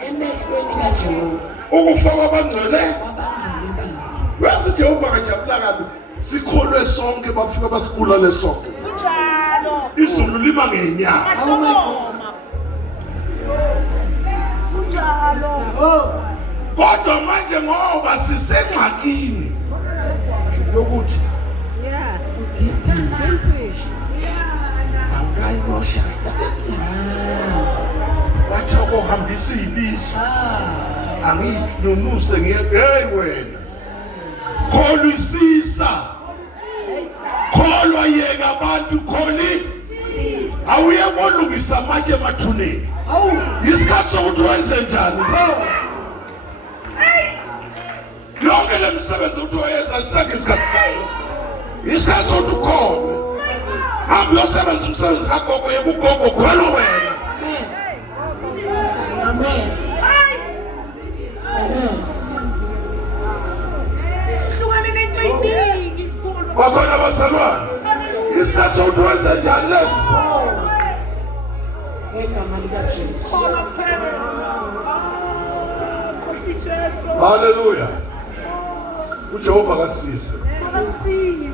emehlweni kaJehova ukufa kwabangcwele abangcwele bese Jehova akajabula kabi sikholwe sonke bafika basibulale sonke Kunjalo. izulu lima ngenyanga Ahlokoma. Kunjalo. kodwa manje ngoba sisengxakini yokuthi Yeah. angayinoshasta wathi ukuhambisa ilizwe angiyinunuse hey wena kholisisa kholwa yeka abantu kholisisa awuyekolungisa amatshe emathuneni isikhathi sokuthi wenze njani yonke le msebenzi ukuthi wayenza sisekho isikhathi sayo isikhathi sokuthi ukhona hambe uyosebenza umsebenzi kagogo yebugogo khwela wena amen Sihlukane nento eyiningi isikhulu. bakhona abazalwane isikhathi sokuthi wenze njani lesi ngegama likaJesu Khona phela. Nkosi Jesu. haleluya uJehova kasize Asize.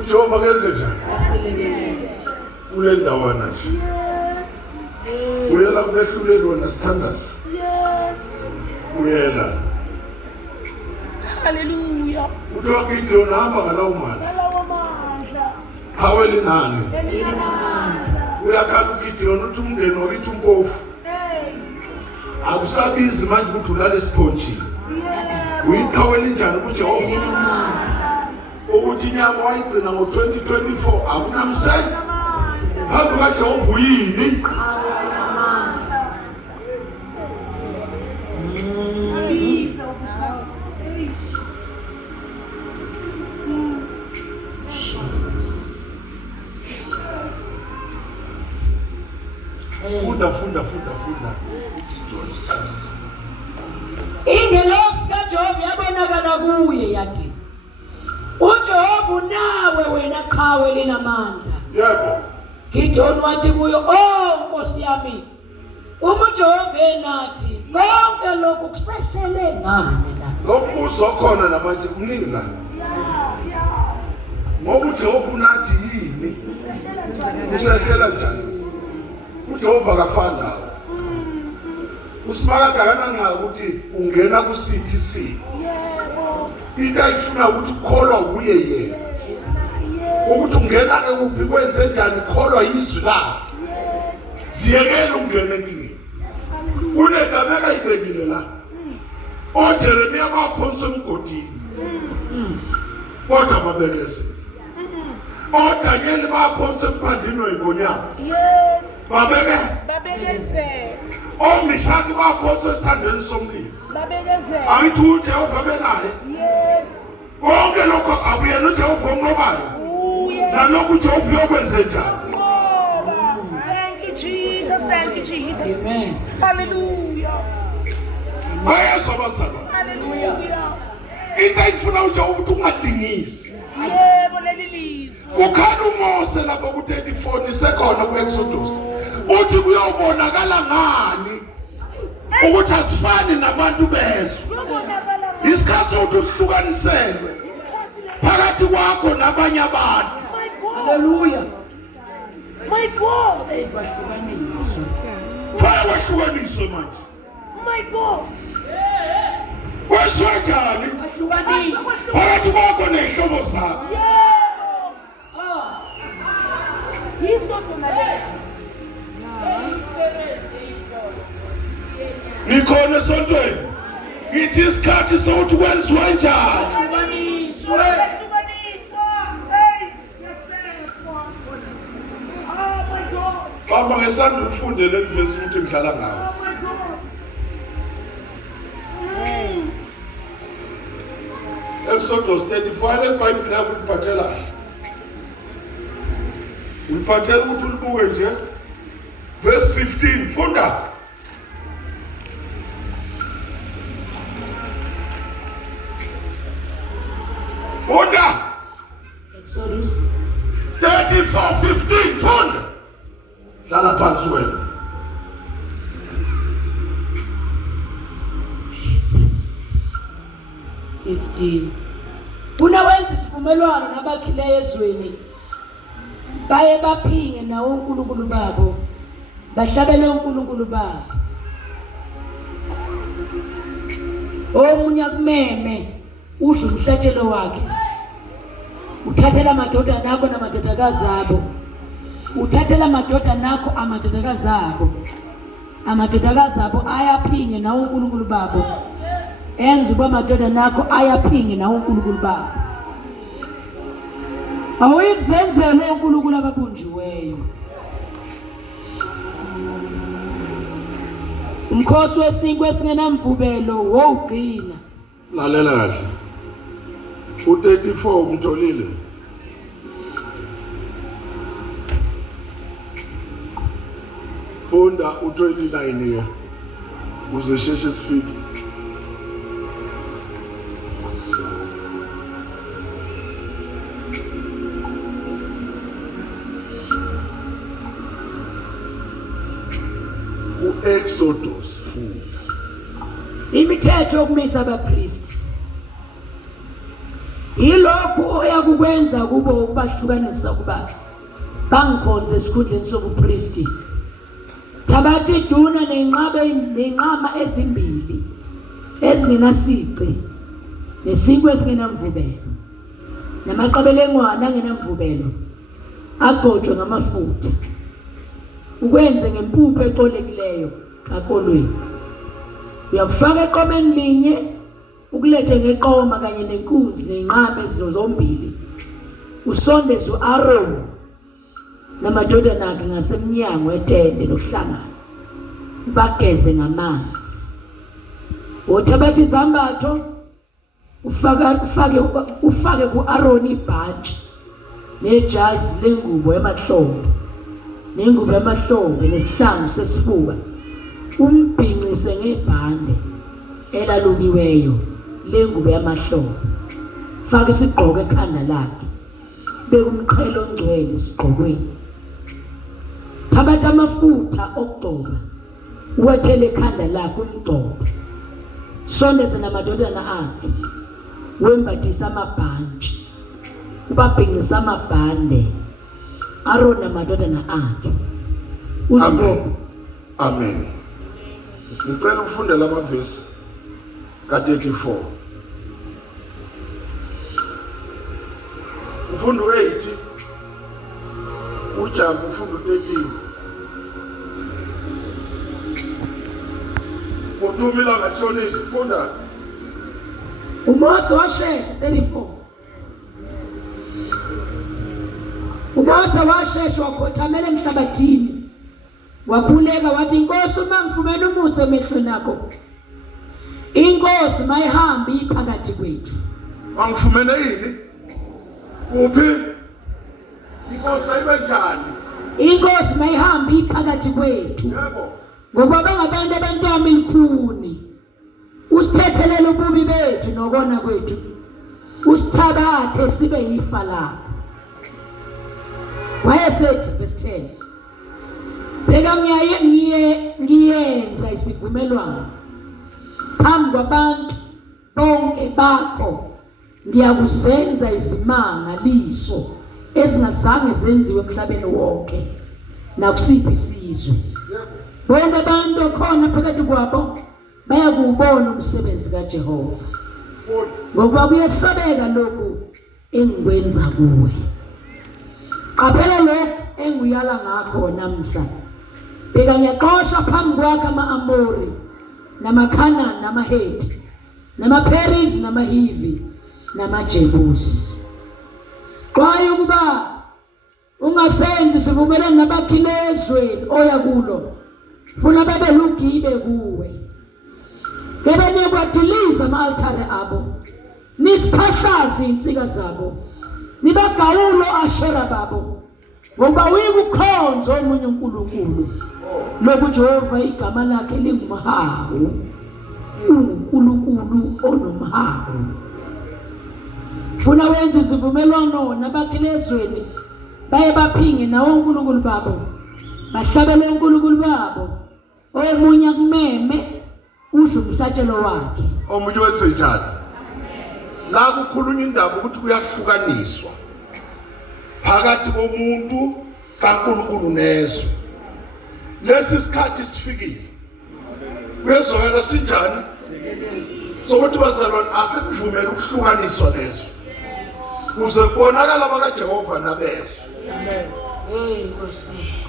uJehova kenze njani aselekelele kule ndawana nje Yes. uyela kubehluleli wena sithandaza Yes. uyela Hallelujah. uthi waGideon hamba ngalawo mali Lawa mandla. khawela inani Elinamandla. uyakhala uGideon uthi umndeni wakithi umpofu Hey. akusabizi manje ukuthi ulale esiphonjini Yebo. uyiqhawela injani kuJehova ukuthi inyama wayigcina ngo-2024 akunamsene phambi kaJehova uyini Abiza ubukhawusi. funda ingelosi kaJehova yabonakala kuye yathi uJehova nawe wena qhawe linamandla yebo Gideon wathi kuyo oh Nkosi yami uma uJehova enathi konke lokhu kusehlele ngani la lo mbuzo okhona namanje kuningi la ngoba uJehova unathi yini usehlela njani uJehova akafani nawe usimaka kangakanani ukuthi ungena kusiphi isimo Yebo. into ayifuna ukuthi ukholwa kuye yena ukuthi ungena ke kuphi kwenze njani kholwa izwi lakhe ziyekela ungena enkingeni kunegama ekayibekile la oJeremiya baphonswa emgodini kodwa babekezela oDanyeli baphonswa emphandini wenkonyama Yes. babekezela oMishaki baphonswa esithandweni somlilo Babekezela. angithi uJehova benaye Yes. konke lokho abuyena uJehova onqobayo Uye. nalokhu uJehova uyokwenze njani Ngoba. Thank you Jesus. Thank you Jesus. amen Hallelujah. bayezwa abazalwane Hallelujah. into ayifuna uJehova ukuthi ungadingisi Yebo leli lizwe. ukhala uMose lapho ku34 isekhona kuExodus uthi kuyobonakala ngani ukuthi asifani nabantu bezwe Kubonakala isikhathi sokuthi uhlukaniselwe phakathi kwakho nabanye abantu My God. haleluya My God. kwahlukaniswa faya wahlukaniswe manje My God. wenziwe njani kwahlukaniswa phakathi kwakho nehlobo zakho Yebo. Yiso sona lesi. ngikhona esontweni ngithi isikhathi sokuthi kwenziwe njani kwahlukaniswa Kwehlukaniswa. Hey. Yasekho. Oh my God. bamba ngesandla ufunde le verse ukuthi ngidlala ngawo Oh my God. Exodus 34 leBhayibheli lakho uliphathela uliphathela ukuthi ulibuke nje verse 15 funda funda Exodus 34:15 funda hlala phansi wena 15. Unawenza isivumelwano nabakhileyo ezweni baye baphinge nawo uNkulunkulu babo bahlabele uNkulunkulu babo. Omunye kumeme udla umhlatshelo wakhe uthathela amadodana akho namadodakazi abo uthathela amadodana akho amadodakazi abo amadodakazi abo ayaphinge nawo uNkulunkulu babo enze kwamadodana akho ayaphinge nawo uNkulunkulu babo. Awuyikuzenzela uNkulunkulu ababunjiweyo. Umkhosi wesinkwa esingenamvubelo wogcina. Lalela kahle. U34 umtholile. Funda u29 ke. Uzosheshe sifike. Exodus funda. Imithetho yokumisa abapristi. Yilokhu oyakukwenza kubo ukubahlukanisa kuba bangikhonze esikhundleni sobupristi. Thabatha iduna nenqama ezimbili ezingenasici nesinkwa esingenamvubelo namaqabelengwana angenamvubelo agcotshwe ngamafutha. Ukwenze ngempuphu ecolekileyo kakolweni. Uyakufaka eqomeni linye ukulethe ngeqoma kanye nenkunzi nenqama zombili. Usondeze uAaron namadodana akhe ngasemnyango etende lokuhlangana. Bageze ngamanzi. Uthabatha izambatho ufake kuAaron ibhatshi nejazi lengubo emahlombe. Nengubo emahlombe nesihlangu sesifuba umbhinqise ngebhande elalukiweyo lengubo yamahlombe. Faka isigqoko ekhanda lakhe beka umqhele ongcwele isigqokweni. Thabatha amafutha okugcoba uwathele ekhanda lakhe umgcobo. Sondeze namadodana akhe wembathisa amabhantshi ubabhinqisa amabhande. Aaron namadodana akhe. Amen. Amen. Ngicela ufunde lamavesi ka34. Ufunda u8 ujambo ufunda u13. Uthumela ngathonini funda. uMose washesha 34. uMose washesha wakhothamela emhlabathini wakhuleka wathi Inkosi uma ngifumene umusa emehlweni akho Inkosi mayihambe iphakathi kwethu. Angifumene yini? Kuphi? Inkosi ayibe njani? Inkosi mayihambe iphakathi kwethu. Yebo. Ngoba bangabantu abantwana elikhuni. Usithethelele ububi bethu nokona kwethu. Usithabathe sibe yifa lakho. Wayesethi verse 10. Bheka ngiyenza isivumelwano phambi kwabantu bonke bakho. Ngiyakuzenza izimangaliso ezingazange zenziwe emhlabeni wonke nakusiphi isizwe. Bonke abantu khona phakathi kwabo bayakubona umsebenzi kaJehova. Ngoba kuyesabeka lokhu engikwenza kuwe. Qaphela lokhu engiyala ngakho namhla. Bheka ngiyaxosha phambi kwakho ama-Amori namaKhanani namaHethi namaPerizi namaHivi namaJebusi. Xwaya ukuba ungasenzi sivumelane nabakhileyo ezweni oya kulo. Funa babe lugibe kuwe. Kebe niyakwatiliza ama-altare abo. Nisiphahlaze insika zabo. Nibagawulo ashera babo. Ngoba uyikukhonza omunye uNkulunkulu. Lokhu Jehova igama lakhe lingumhawu. uNkulunkulu onomhawu. Funa wenza isivumelwano nabakhileyo ezweni baye baphinge nawo uNkulunkulu babo. Bahlabele uNkulunkulu babo. Omunye kumeme udla umhlatshelo wakhe. Omunye wenze njani? la kukhulunywa indaba ukuthi kuyahlukaniswa phakathi komuntu kaNkulunkulu nezwe. Lesi sikhathi sifikile. Kuyezwakala sinjani? Sokuthi bazalwane asikuvumele ukuhlukaniswa nezwe. Kuze kubonakala bakaJehova nabezwe.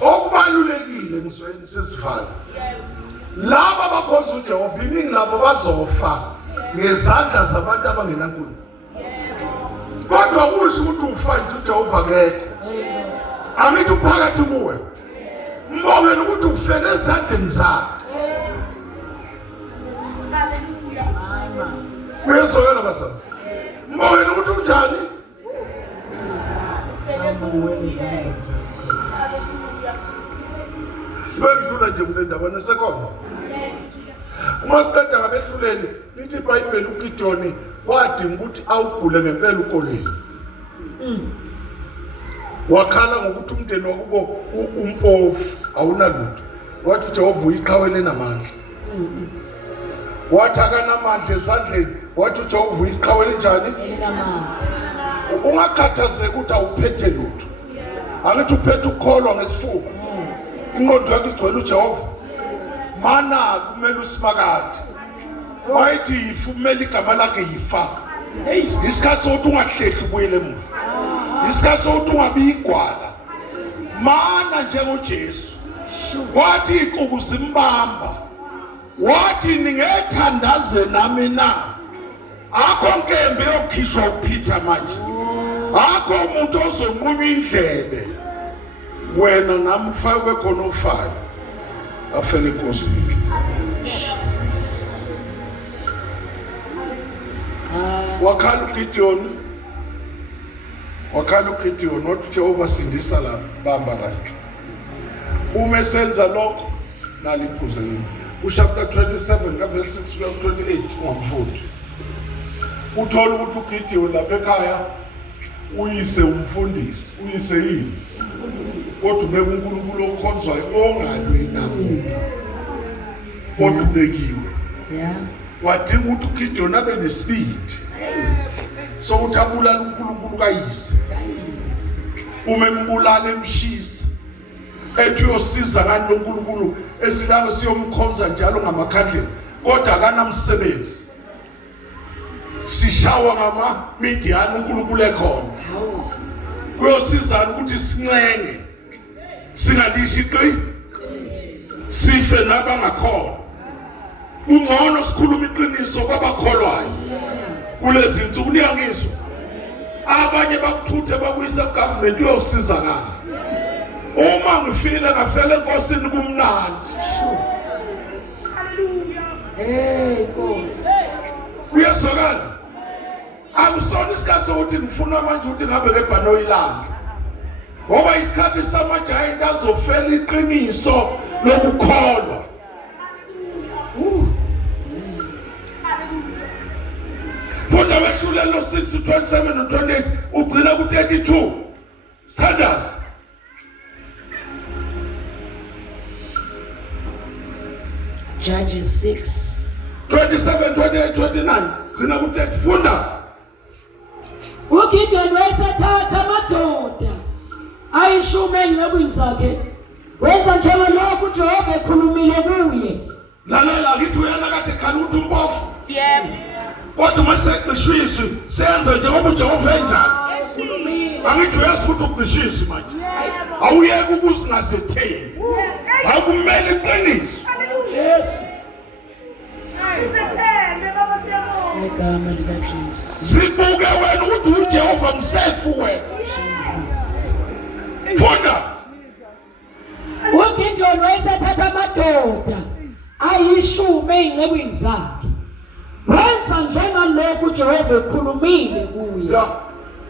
Okubalulekile ngizweni sesivalo. Laba abakhonza uJehova iningi labo bazofa ngezandla zabantu abangenankulunkulu. Kodwa kusho ukuthi ufa nje uJehova ngeke. Angithi uphakathi kuwe. Mbongela ukuthi ufele ezandleni zakhe. Kuyezwakala basana. Mbongela ukuthi unjani? Bendlula nje kule ndaba nesekhona. Uma siqeda ngabehluleli, lithi iBhayibheli uGidiyoni wadinga ukuthi awugule ngempela ukolweni. Wakhala ngokuthi umndeni wakubo umpofu awunalutho. Wathi uJehova uyiqhawele namandla. Wathi akanamandla esandleni. Wathi uJehova uyiqhawele njani? Ungakhathazeki ukuthi awuphethe lutho. Angithi uphethe ukukholwa ngesifuba. Ingqondo yakho igcwele uJehova. Mana kumele usimakade. Wayithi yifumela igama lakhe yifaka. Isikhathi sokuthi ungahlehli ubuyele emuva. Isikhathi sokuthi ungabi igwala. Mana njengoJesu. Wathi ixuku zimbamba. Wathi ningethandaze nami na. Akho nkembe yokhishwa uPeter manje. Akho umuntu ozonqunywa indlebe. Wena nami ufakwe khona ufayo. Afele Nkosi. Wakhala uGidiyoni. Wakhala uGidiyoni wathi uJehova sindisa la bamba right. Uma senza lokho naliphuze lini. Chapter 27 verse 6 to 28 ungumfundi. Uthola ukuthi uGidiyoni lapha ekhaya uyise umfundisi, uyise yini? Kodwa ubeka uNkulunkulu okhonzwayo ongalwi namuntu. Kodwa ubekiwe. Wadinga ukuthi uGidiyoni abe nespeed. So ukuthi abulala uNkulunkulu kayise. Uma embulala emshisa. Ethi uyosiza ngani uNkulunkulu esilawo siyomkhonza njalo ngamakhandlela. Kodwa akanamsebenzi. Sishawa ngama Midian uNkulunkulu ekhona. Kuyosizana ukuthi sincenge. Singalishi iqi. Sife nabangakhona. Ungcono sikhuluma iqiniso kwabakholwayo. Kulezi insuku niyangizwa. Abanye bakuthuthe bakuyisa government uyosizakala. Uma ngifile ngafela enkosini kumnandi. Hey Nkosi. Kuyezwakala. Akusona isikhathi sokuthi ngifuna manje ukuthi ngabe lebhano ilanga. Ngoba isikhathi samajayini azofela iqiniso lokukholwa. Funda wehlulelo 6:27 no 28 ugcina ku32. Standards. Judges 6. 27, 28, 29. Gcina ku30. Funda. uGidiyoni wayesethatha amadoda ayishumi encekwini zakhe. Wenza njengalokhu uJehova ekhulumile kuye. Lalela ngithi uyana kade khali ukuthi umpofu. Yebo. Kodwa maseqishwiswe senze njengoba uJehova enjani. Angithi uyazi ukuthi uqishwiswe manje. Awuyeke ukuzingazetheni. Akumele iqiniso. Jesu. Sisethembe baba siyabonga. Igama likaJesu. Zibuke wena ukuthi uJehova msefu wena. Funda. uGidiyoni wayesethatha amadoda ayishumi encekwini zakhe. Wenza njengalokhu uJehova ekhulumile kuye.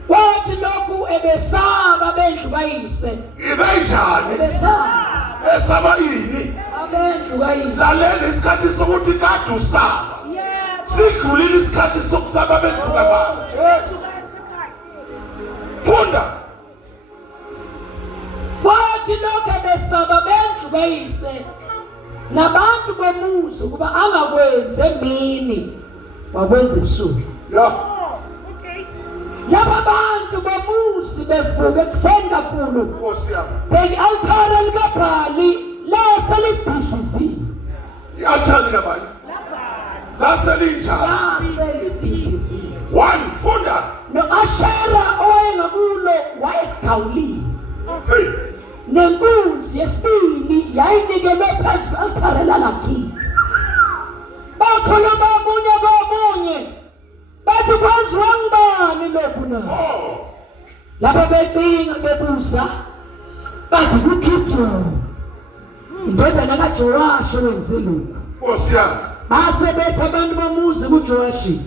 Wathi lokhu ebesaba bendlu kayise. Ibenjani? Ebesaba. Esaba yini? Abendlu kayise. Lalela isikhathi sokuthi kade usaba. Sidlulile isikhathi sokusaba bendlu kababa. Jesu. Funda. Wathi lokhu ebesaba bendlu kayise nabantu bemuzi kuba angakwenze emini wakwenza ebusuku. Ya. laba bantu bamuzi bevuka ekuseni kakhulu Nkosi yami. bheka i-altare likaBhali laselibhidlizile I-altar kabani? Laselinjani? laselibhidlizile One, funda. no-ashera owayengakulo wayegawulile Hey. nenkunzi yesibili yayinikelwe phezu kwe-altare lalakhile bakhuluma komunye bathi kwenziwa ngubani lokhu na Oh. lapha becinga bebuza bathi kuGidiyoni indodana kaJowashi wenze lokhu Nkosi yami. base bethi abantu bamuzi kuJowashi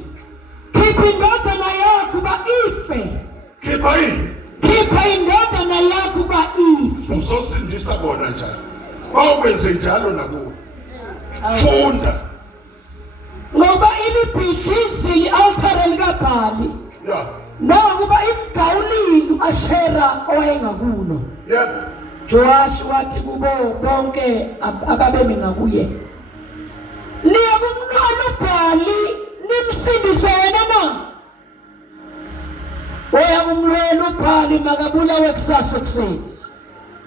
khipha indodana yakho uba ife Khipha yini? khipha indodana yakho uba ife Uzosindisa bona njalo. Bawukwenze njalo nakuwe. Funda. ngoba ilibhidlizile i-altare likaBhali Ya. ngokuba imgawulile u-ashera owayengakulo Yebo. Jowashi wathi kubo bonke ababemi ngakuye niye kumlwela uBhali nimsindise yena na oya kumlwela uBhali makabulawe kusasa ekuseni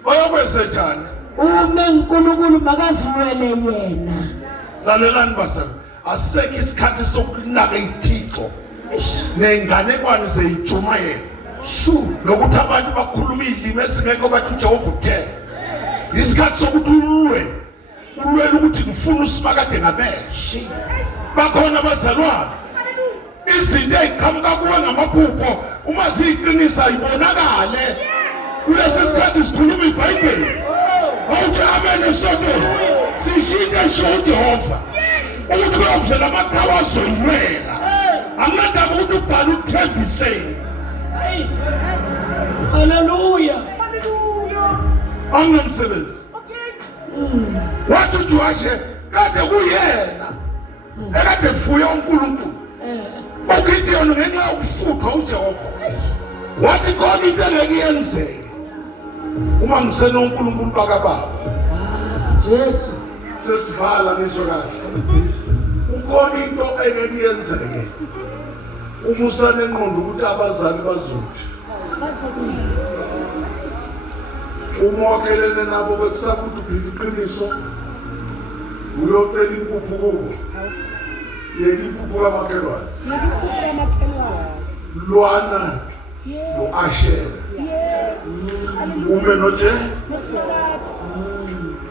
Bayokwenze njani? ume uNkulunkulu makazilwele yena Lalelani basana. Asekho isikhathi sokunaka iThixo. Nenganekwane zeyijuma yena. Nokuthi abantu bakhuluma izilimi ezingekho bathi uJehova utheni. Isikhathi sokuthi ulwele ukuthi ngifuna usimakade ngamehlo. Bakhona abazalwane. Izinto eziqhamuka kuwe ngamaphupho uma ziyiqinisa ibonakale. Kulesi sikhathi sikhuluma iBhayibheli. Awuthi amen esonto. Sishinte sho uJehova. Ukuthi kuyovela amaqhawe azoyinwela. Anginandaba ukuthi uBhali uthembiseni. haleluya Anginomsebenzi. Wathi uJowashi kade kuyena. Ekade efuye uNkulunkulu. uGidiyoni ngenxa yokufutha uJehova. Wathi khona into engeke yenzeke. Uma ngisenoNkulunkulu bakababa. Jesu Sesivala nizwe kahle. Ukhona into engeke yenzeke. Umusane engqondo ukuthi abazali bazothi. Umokelene nabo bekusaba ukuthi uphila iqiniso. Uyocela impuphu kubo. Yeli impuphu kamakhelwane. Lwana no-Ashera. Ume noje.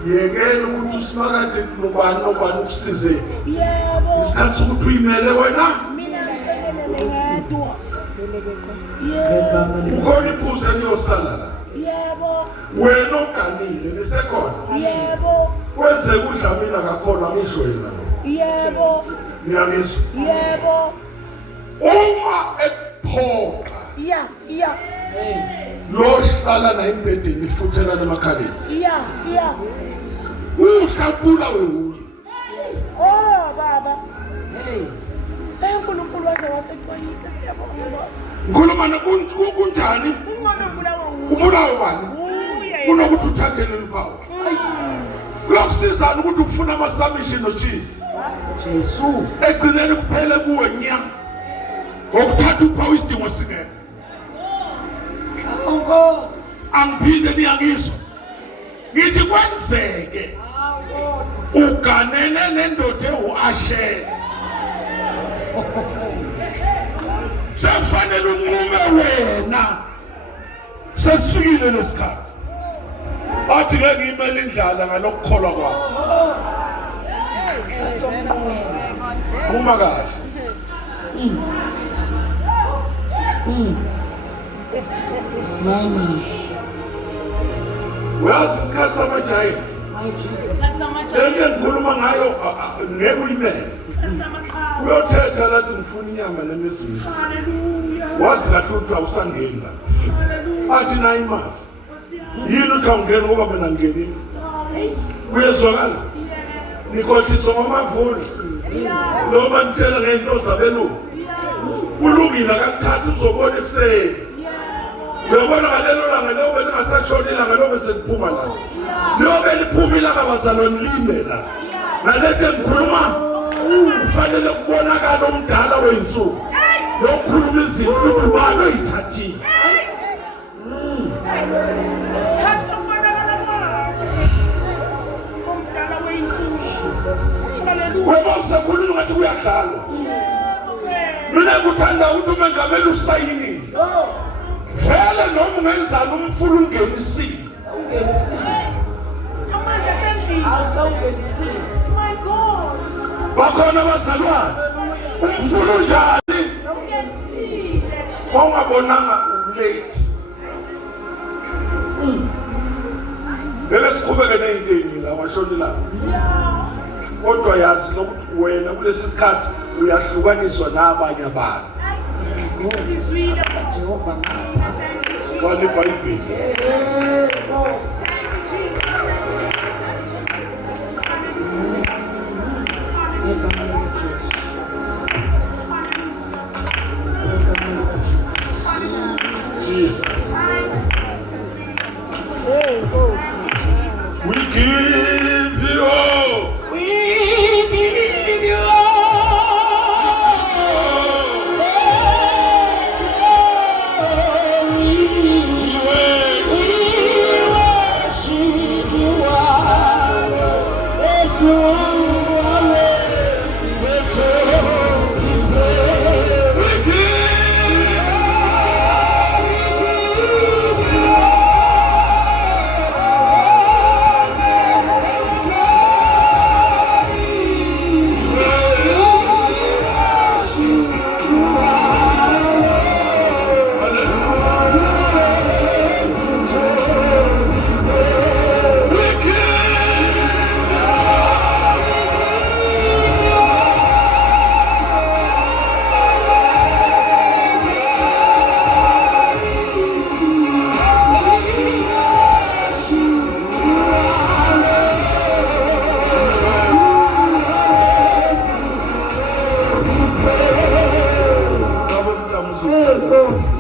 Yekela ukuthi usimakade nobani ukusize. Isikhathi sokuthi uyimele wena. Ukhona iphuzu eliyosala la. Wena oganile nisekhona. Kwenze kudlamina kakhona ngisho yena lo. Ngiyangizwa. Uma ephoqa lo hlala na embedeni ifuthelana emakhaleni. Uhlapula wehuye. Oh baba. uNkulunkulu waze wasexwayisa siyabonga Nkosi. Ngikhuluma kunjani? Ungcono ubulawa Ubulawa bani? uye. Kunokuthi uthathele luphawu. Kuyakusizana ukuthi ufuna amasamishi nocheese. Jesu Egcineni kuphele kuwe nya. Ngokuthatha uphawu isidingo singeke. Nkosi Angiphinde niyangizwa. Ngithi kwenzeke. Uganene nendoda uAshera. Sefanele unqume wena. Sesifikile lesikhathi. Bathi ngeke imele indlala ngalokukholwa kwakho. Uma kahle. mama Uyazi isikhathi samajayini. my Jesus Lento engikhuluma ngayo ngeke uyimele. Uyothetha lathi ngifuna inyama nemizini. Wazi lathi uthi awusangeni la. Athi na imali. Yini uthi awungeni ngoba mina ngingenile. Kuyezwakala. Nikhohliswa ngamavula. Noma nitshela ngento zabelungu. Kulungile akathatha uzobona ekuseni. Uyabona ngalelo langa lelo belingasashoni ilanga lo bese liphuma la. Lobe liphumile abazalwane lime la. Ngalete ngikhuluma kufanele kubonakala omdala weinsuku. yokhuluma izinto ukuthi ubani oyithathile. Hatha umfanana wakhe. Omdala weyinhlungu. Hallelujah. Wema usekhuluma ngathi kuyadlalwa. Mina ngikuthanda ukuthi umengameli usayinile. Vele noma ungenzani umfulu ungenisile. Amandla sendlini. My God. Bakhona abazalwane. Umfulu njani? Ungenisile. Ongabonanga ulate. Bele siqhubeke nezinto la washoni la. Kodwa yazi lokuthi wena kulesi sikhathi uyahlukaniswa nabanye abantu. Siswile Jehova Wale iBhayibheli. Jesus. We give you all. We give you all. We worship you. Yes, you are. Jesus.